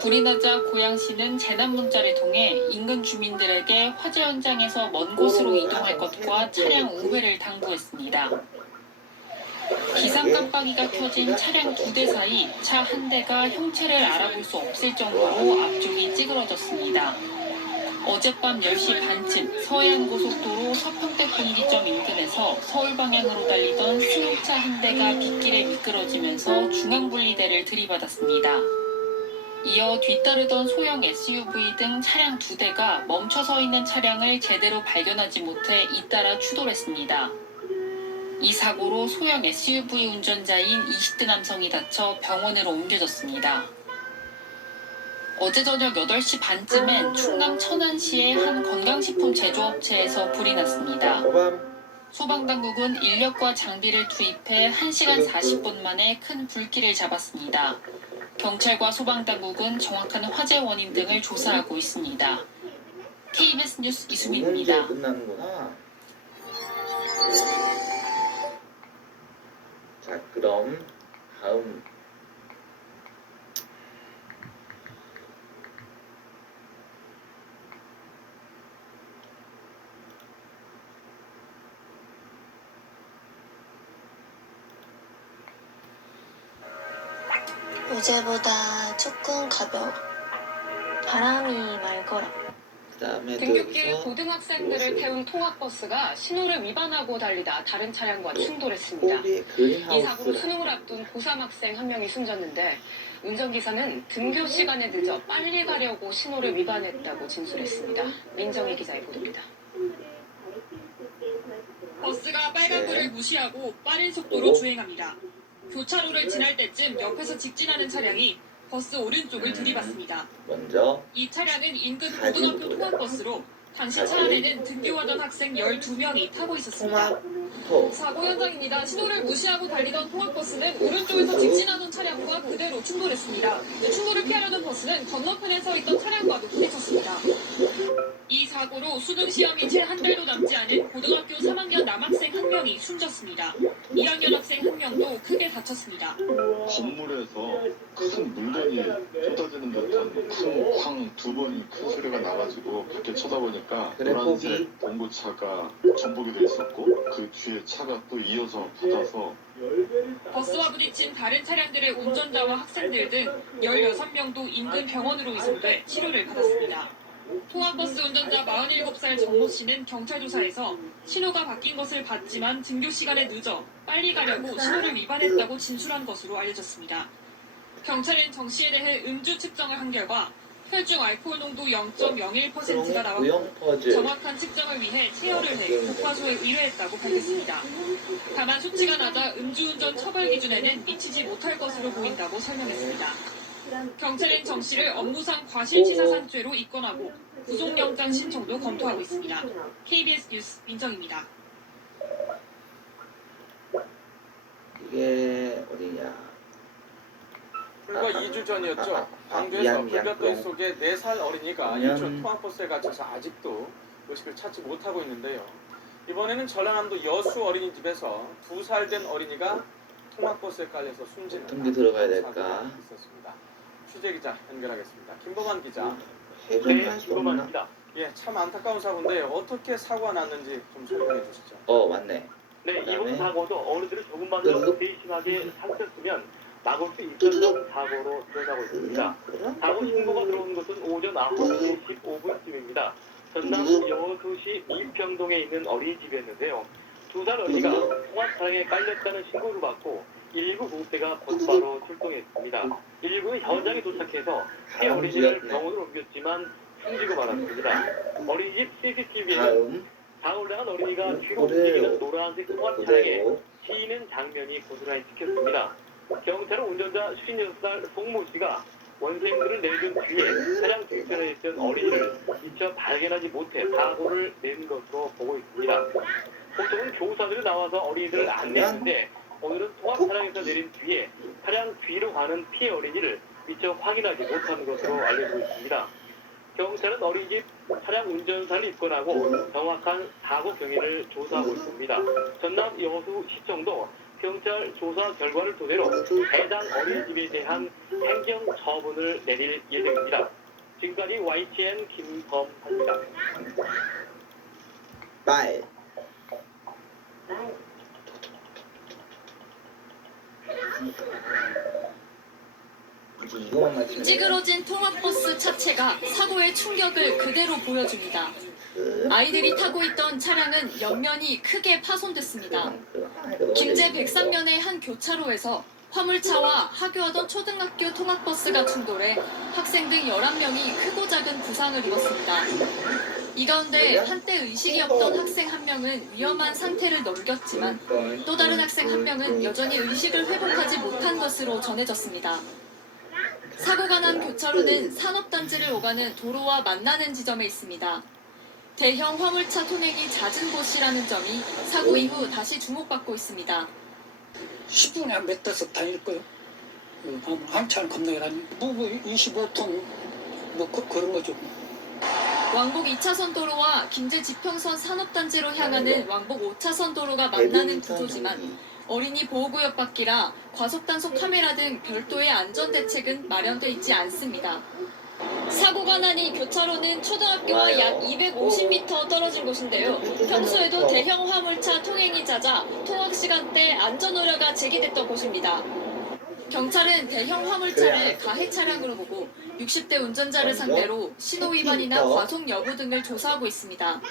불이 나자 고양시는 재난 문자를 통해 인근 주민들에게 화재 현장에서 먼 곳으로 이동할 것과 차량 우회를 당부했습니다. 비상 깜빡이가 켜진 차량 2대 사이 차 1대가 형체를 알아볼 수 없을 정도로 앞쪽이 찌그러졌습니다. 어젯밤 10시 반쯤 서해안고속도로 서평택 분기점 인근에서 서울 방향으로 달리던 승용차 1대가 빗길에 미끄러지면서 중앙분리대를 들이받았습니다. 이어 뒤따르던 소형 SUV 등 차량 2대가 멈춰서 있는 차량을 제대로 발견하지 못해 잇따라 추돌했습니다. 이 사고로 소형 SUV 운전자인 20대 남성이 다쳐 병원으로 옮겨졌습니다. 어제 저녁 8시 반쯤엔 충남 천안시의 한 건강식품 제조업체에서 불이 났습니다. 소방당국은 인력과 장비를 투입해 1시간 40분 만에 큰 불길을 잡았습니다. 경찰과 소방당국은 정확한 화재 원인 등을 조사하고 있습니다. KBS 뉴스 이수민입니다. 끝나는구나. 자, 자, 그럼 다음 어제보다 조금 가벼워. 바람이 맑거라. 그다음에 등굣길 고등학생들을 태운 통학버스가 신호를 위반하고 달리다 다른 차량과 충돌했습니다. 이 사고로 수능을 앞둔 고3 학생 한 명이 숨졌는데 운전기사는 등교 시간에 늦어 빨리 가려고 신호를 위반했다고 진술했습니다. 민정희 기자의 보도입니다. 버스가 빨간불을 무시하고 빠른 속도로 주행합니다. 교차로를 지날 때쯤 옆에서 직진하는 차량이 버스 오른쪽을 들이받습니다. 먼저 이 차량은 인근 고등학교 통학버스로 당시 차 안에는 등교하던 학생 12명이 타고 있었습니다. 사고 현장입니다. 신호를 무시하고 달리던 통학버스는 오른쪽에서 직진하던 차량과 그대로 충돌했습니다. 충돌을 피하려던 버스는 건너편에 서 있던 차량과도 부딪혔습니다. 이 사고로 수능 시험이 채 한 달도 남지 않은 고등학교 3학년 남학생 한 명이 숨졌습니다. 2학년 학생 한 명도 크게 다쳤습니다. 건물에서 큰 물건이 쏟아지는 듯한 큰 쾅 두 번이 큰 소리가 나가지고 밖에 쳐다보니까 노란색 봉고차가 전복이 돼 있었고 그 뒤에 차가 또 이어서 붙어서 버스와 부딪힌 다른 차량들의 운전자와 학생들 등 16명도 인근 병원으로 이송돼 치료를 받았습니다. 통학버스 운전자 47살 정모 씨는 경찰 조사에서 신호가 바뀐 것을 봤지만 등교 시간에 늦어 빨리 가려고 신호를 위반했다고 진술한 것으로 알려졌습니다. 경찰은 정 씨에 대해 음주 측정을 한 결과 혈중 알코올 농도 0.01%가 나왔고 정확한 측정을 위해 체열을 해 교과서에 의뢰했다고 밝혔습니다. 다만 수치가 낮아 음주운전 처벌 기준에는 미치지 못할 것으로 보인다고 설명했습니다. 경찰은 정 씨를 업무상 과실치사상죄로 입건하고 구속영장 신청도 검토하고 있습니다. KBS 뉴스 민정입니다. 이게 어디냐? 불과 2주 전이었죠. 광주에서 불볕더위 속에 4살 어린이가 인천 통학버스에 갇혀서 아직도 의식을 찾지 못하고 있는데요. 이번에는 전라남도 여수 어린이집에서 2살 된 어린이가 통학버스에 깔려서 숨지는 어떻게 들어가야 될까? 사고가 있었습니다. 취재기자 연결하겠습니다. 김범환 기자. 네, 김범환입니다. 예, 참 안타까운 사고인데 어떻게 사고가 났는지 좀 설명해 주시죠. 맞네. 네, 이번 사고도 어른들을 조금만 더 세심하게 살폈으면 막을 수 있었던 사고로 드러나고 있습니다. 사고 신고가 들어온 것은 오전 9시 15분쯤입니다. 전남 여수시 밀평동에 있는 어린이집이었는데요. 2살 어린이가 통학 차량에 깔렸다는 신고를 받고 119 구급대가 곧바로 출동했습니다. 119는 현장에 도착해서 세 어린이를 병원으로 옮겼지만 숨지고 말았습니다. 어린이집 CCTV에는 방울당한 어린이가 뒤로 움직이는 노란색 통학 차량에 치이는 장면이 고스란히 찍혔습니다. 경찰은 운전자 56살 송모 씨가 원생들을 내준 뒤에 차량 뒤편에 있던 어린이를 미처 발견하지 못해 사고를 낸 것으로 보고 있습니다. 보통은 교사들이 나와서 어린이들을 안내하는데 오늘은 통합 차량에서 내린 뒤에 차량 뒤로 가는 피해 어린이를 미처 확인하지 못한 것으로 알려지고 있습니다. 경찰은 어린이집 차량 운전사를 입건하고 정확한 사고 경위를 조사하고 있습니다. 전남 여수시청도 경찰 조사 결과를 토대로 해당 어린이집에 대한 행정 처분을 내릴 예정입니다. 지금까지 YTN 김범환입니다. 말. 찌그러진 통학버스 차체가 사고의 충격을 그대로 보여줍니다. 아이들이 타고 있던 차량은 옆면이 크게 파손됐습니다. 김제 백산면의 한 교차로에서 화물차와 하교하던 초등학교 통학버스가 충돌해 학생 등 11명이 크고 작은 부상을 입었습니다. 이 가운데 한때 의식이 없던 학생 한 명은 위험한 상태를 넘겼지만 또 다른 학생 한 명은 여전히 의식을 회복하지 못한 것으로 전해졌습니다. 사고가 난 교차로는 산업단지를 오가는 도로와 만나는 지점에 있습니다. 대형 화물차 통행이 잦은 곳이라는 점이 사고 이후 다시 주목받고 있습니다. 10분에 한 몇 대씩 다닐 거예요. 한참 건너가니 뭐 25톤 그런 거죠. 왕복 2차선 도로와 김제 지평선 산업단지로 향하는 왕복 5차선 도로가 만나는 구조지만 어린이 보호구역 밖이라 과속 단속 카메라 등 별도의 안전 대책은 마련돼 있지 않습니다. 사고가 나니 교차로는 초등학교와 약 250m 떨어진 곳인데요. 평소에도 대형 화물차 통행이 잦아 통학 시간대 안전 우려가 제기됐던 곳입니다. 경찰은 대형 화물차를 가해 차량으로 보고 60대 운전자를 상대로 신호 위반이나 과속 여부 등을 조사하고 있습니다.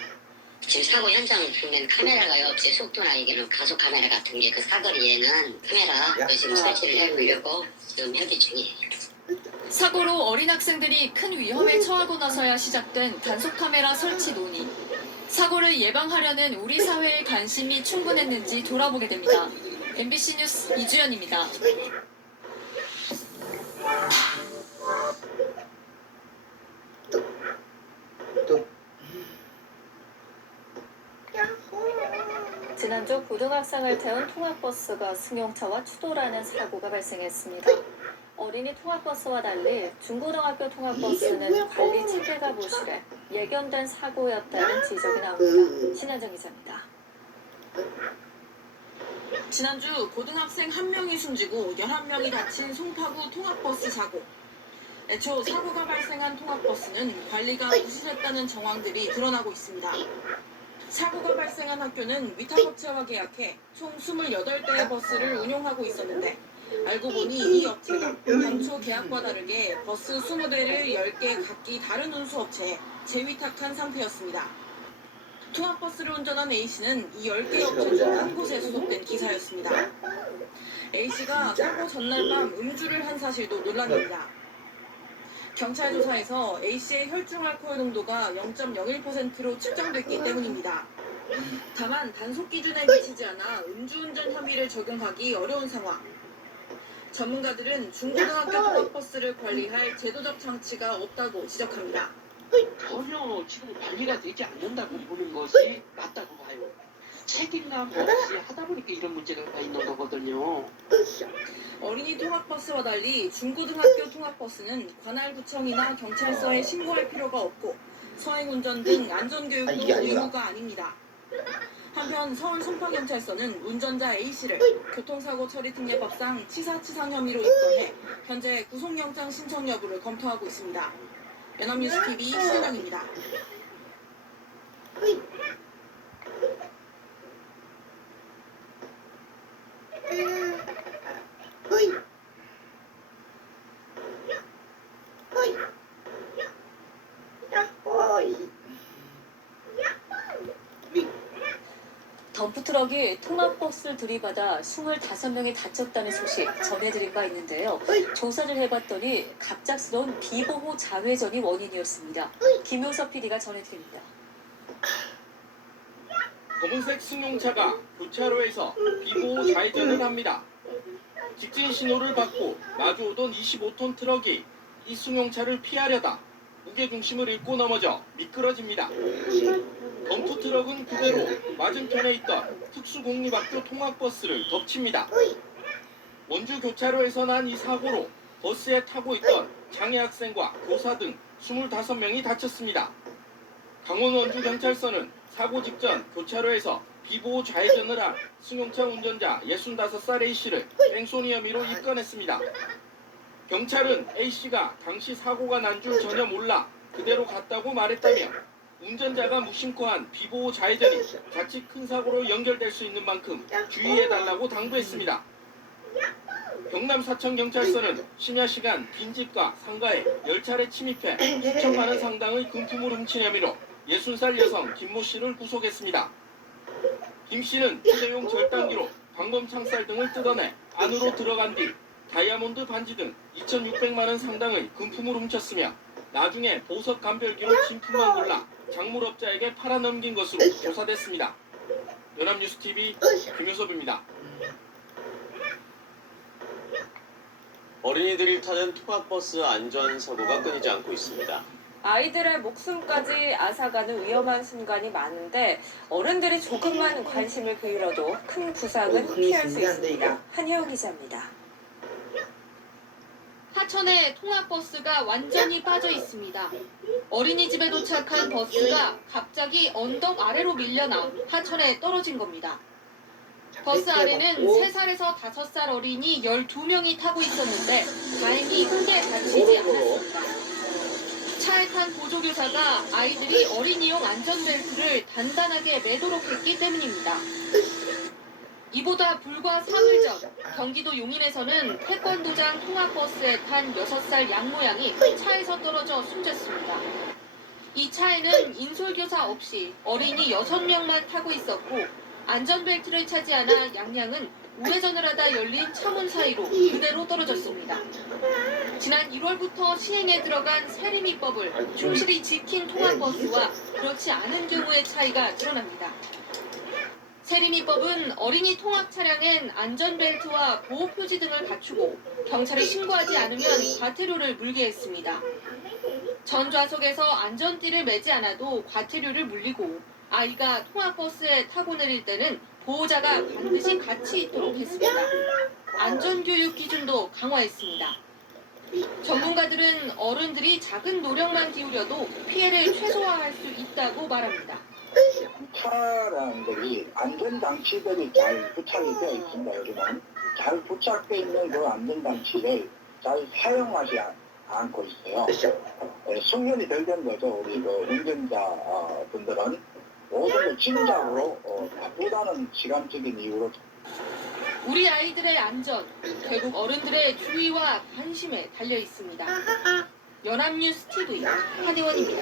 지금 사고 현장 보면 카메라가 없이 속도나 이게는 가속 카메라 같은 게 그 사거리에는 카메라 지금 설치를 해보려고 지금 협의 중이에요. 사고로 어린 학생들이 큰 위험에 처하고 나서야 시작된 단속 카메라 설치 논의. 사고를 예방하려는 우리 사회의 관심이 충분했는지 돌아보게 됩니다. MBC 뉴스 이주연입니다. 지난주 고등학생을 태운 통학버스가 승용차와 추돌하는 사고가 발생했습니다. 어린이 통학버스와 달리 중고등학교 통학버스는 관리 체계가 부실해 예견된 사고였다는 지적이 나옵니다. 신한정 기자입니다. 지난주 고등학생 1명이 숨지고 11명이 다친 송파구 통학버스 사고. 애초 사고가 발생한 통학버스는 관리가 부실했다는 정황들이 드러나고 있습니다. 사고가 발생한 학교는 위탁업체와 계약해 총 28대의 버스를 운용하고 있었는데 알고 보니 이 업체가 당초 계약과 다르게 버스 20대를 10개 각기 다른 운수업체에 재위탁한 상태였습니다. 통학버스를 운전한 A씨는 이 10개 업체 중 한 곳에 소속된 기사였습니다. A씨가 사고 전날 밤 음주를 한 사실도 논란입니다. 경찰 조사에서 A씨의 혈중 알코올 농도가 0.01%로 측정됐기 때문입니다. 다만 단속 기준에 미치지 않아 음주운전 혐의를 적용하기 어려운 상황. 전문가들은 중고등학교 통학버스를 관리할 제도적 장치가 없다고 지적합니다. 전혀 지금 관리가 되지 않는다고 보는 것이 맞다고 봐요. 책임감 없이 하다 보니까 이런 문제가 있는 거거든요. 어린이 통학버스와 달리 중고등학교 통학버스는 관할구청이나 경찰서에 신고할 필요가 없고 서행운전 등 안전교육도 의무가 아닙니다. 한편 서울 송파경찰서는 운전자 A씨를 교통사고 처리 특례법상 치사치상 혐의로 입건해 현재 구속영장 신청 여부를 검토하고 있습니다. 연합뉴스TV 신은영입니다. 덤프트럭이 통학버스를 들이받아 25명이 다쳤다는 소식 전해드린 바 있는데요. 조사를 해봤더니 갑작스러운 비보호 자회전이 원인이었습니다. 김효섭 PD가 전해드립니다. 검은색 승용차가 교차로에서 비보호 좌회전을 합니다. 직진 신호를 받고 마주오던 25톤 트럭이 이 승용차를 피하려다 무게중심을 잃고 넘어져 미끄러집니다. 덤프 트럭은 그대로 맞은편에 있던 특수공립학교 통학버스를 덮칩니다. 원주 교차로에서 난 이 사고로 버스에 타고 있던 장애 학생과 교사 등 25명이 다쳤습니다. 강원 원주경찰서는 사고 직전 교차로에서 비보호 좌회전을 한 승용차 운전자 65살 A씨를 뺑소니 혐의로 입건했습니다. 경찰은 A씨가 당시 사고가 난 줄 전혀 몰라 그대로 갔다고 말했다며 운전자가 무심코 한 비보호 좌회전이 자칫 큰 사고로 연결될 수 있는 만큼 주의해달라고 당부했습니다. 경남 사천경찰서는 심야 시간 빈집과 상가에 10차례 침입해 수천만 원 상당의 금품을 훔친 혐의로 60살 여성 김모 씨를 구속했습니다. 김 씨는 휴대용 절단기로 방범 창살 등을 뜯어내 안으로 들어간 뒤 다이아몬드 반지 등 2,600만 원 상당의 금품을 훔쳤으며 나중에 보석 감별기로 진품만 골라 작물업자에게 팔아넘긴 것으로 조사됐습니다. 연합뉴스TV 김효섭입니다. 어린이들이 타는 통학버스 안전사고가 끊이지 않고 있습니다. 아이들의 목숨까지 앗아가는 위험한 순간이 많은데 어른들이 조금만 관심을 기울여도 큰 부상은 피할 수 있습니다. 한혜영 기자입니다. 하천에 통학버스가 완전히 빠져 있습니다. 어린이집에 도착한 버스가 갑자기 언덕 아래로 밀려나 하천에 떨어진 겁니다. 버스 안에는 3살에서 5살 어린이 12명이 타고 있었는데 다행히 크게 다치지 않았습니다. 차에 탄 보조교사가 아이들이 어린이용 안전벨트를 단단하게 매도록 했기 때문입니다. 이보다 불과 사흘 전 경기도 용인에서는 태권도장 통학버스에 탄 6살 양모양이 차에서 떨어져 숨졌습니다. 이 차에는 인솔교사 없이 어린이 6명만 타고 있었고 안전벨트를 차지 않아 양양은 우회전을 하다 열린 차문 사이로 그대로 떨어졌습니다. 지난 1월부터 시행에 들어간 세리미법을 충실히 지킨 통학버스와 그렇지 않은 경우의 차이가 드러납니다. 세리미법은 어린이 통학 차량엔 안전벨트와 보호표지 등을 갖추고 경찰에 신고하지 않으면 과태료를 물게 했습니다. 전 좌석에서 안전띠를 매지 않아도 과태료를 물리고 아이가 통학버스에 타고 내릴 때는 보호자가 반드시 같이 있도록 했습니다. 안전교육 기준도 강화했습니다. 전문가들은 어른들이 작은 노력만 기울여도 피해를 최소화할 수 있다고 말합니다. 차량들이 안전장치들이 잘 부착이 되어 있습니다. 요즘은 잘 부착되어 있는 그 안전장치를 잘 사용하지 않고 있어요. 숙련이 덜 된 거죠. 우리 그 운전자 분들은 모든 짐작으로 바쁘다는 시간적인 이유로. 우리 아이들의 안전, 결국 어른들의 주의와 관심에 달려 있습니다. 연합뉴스 TV 한희원입니다.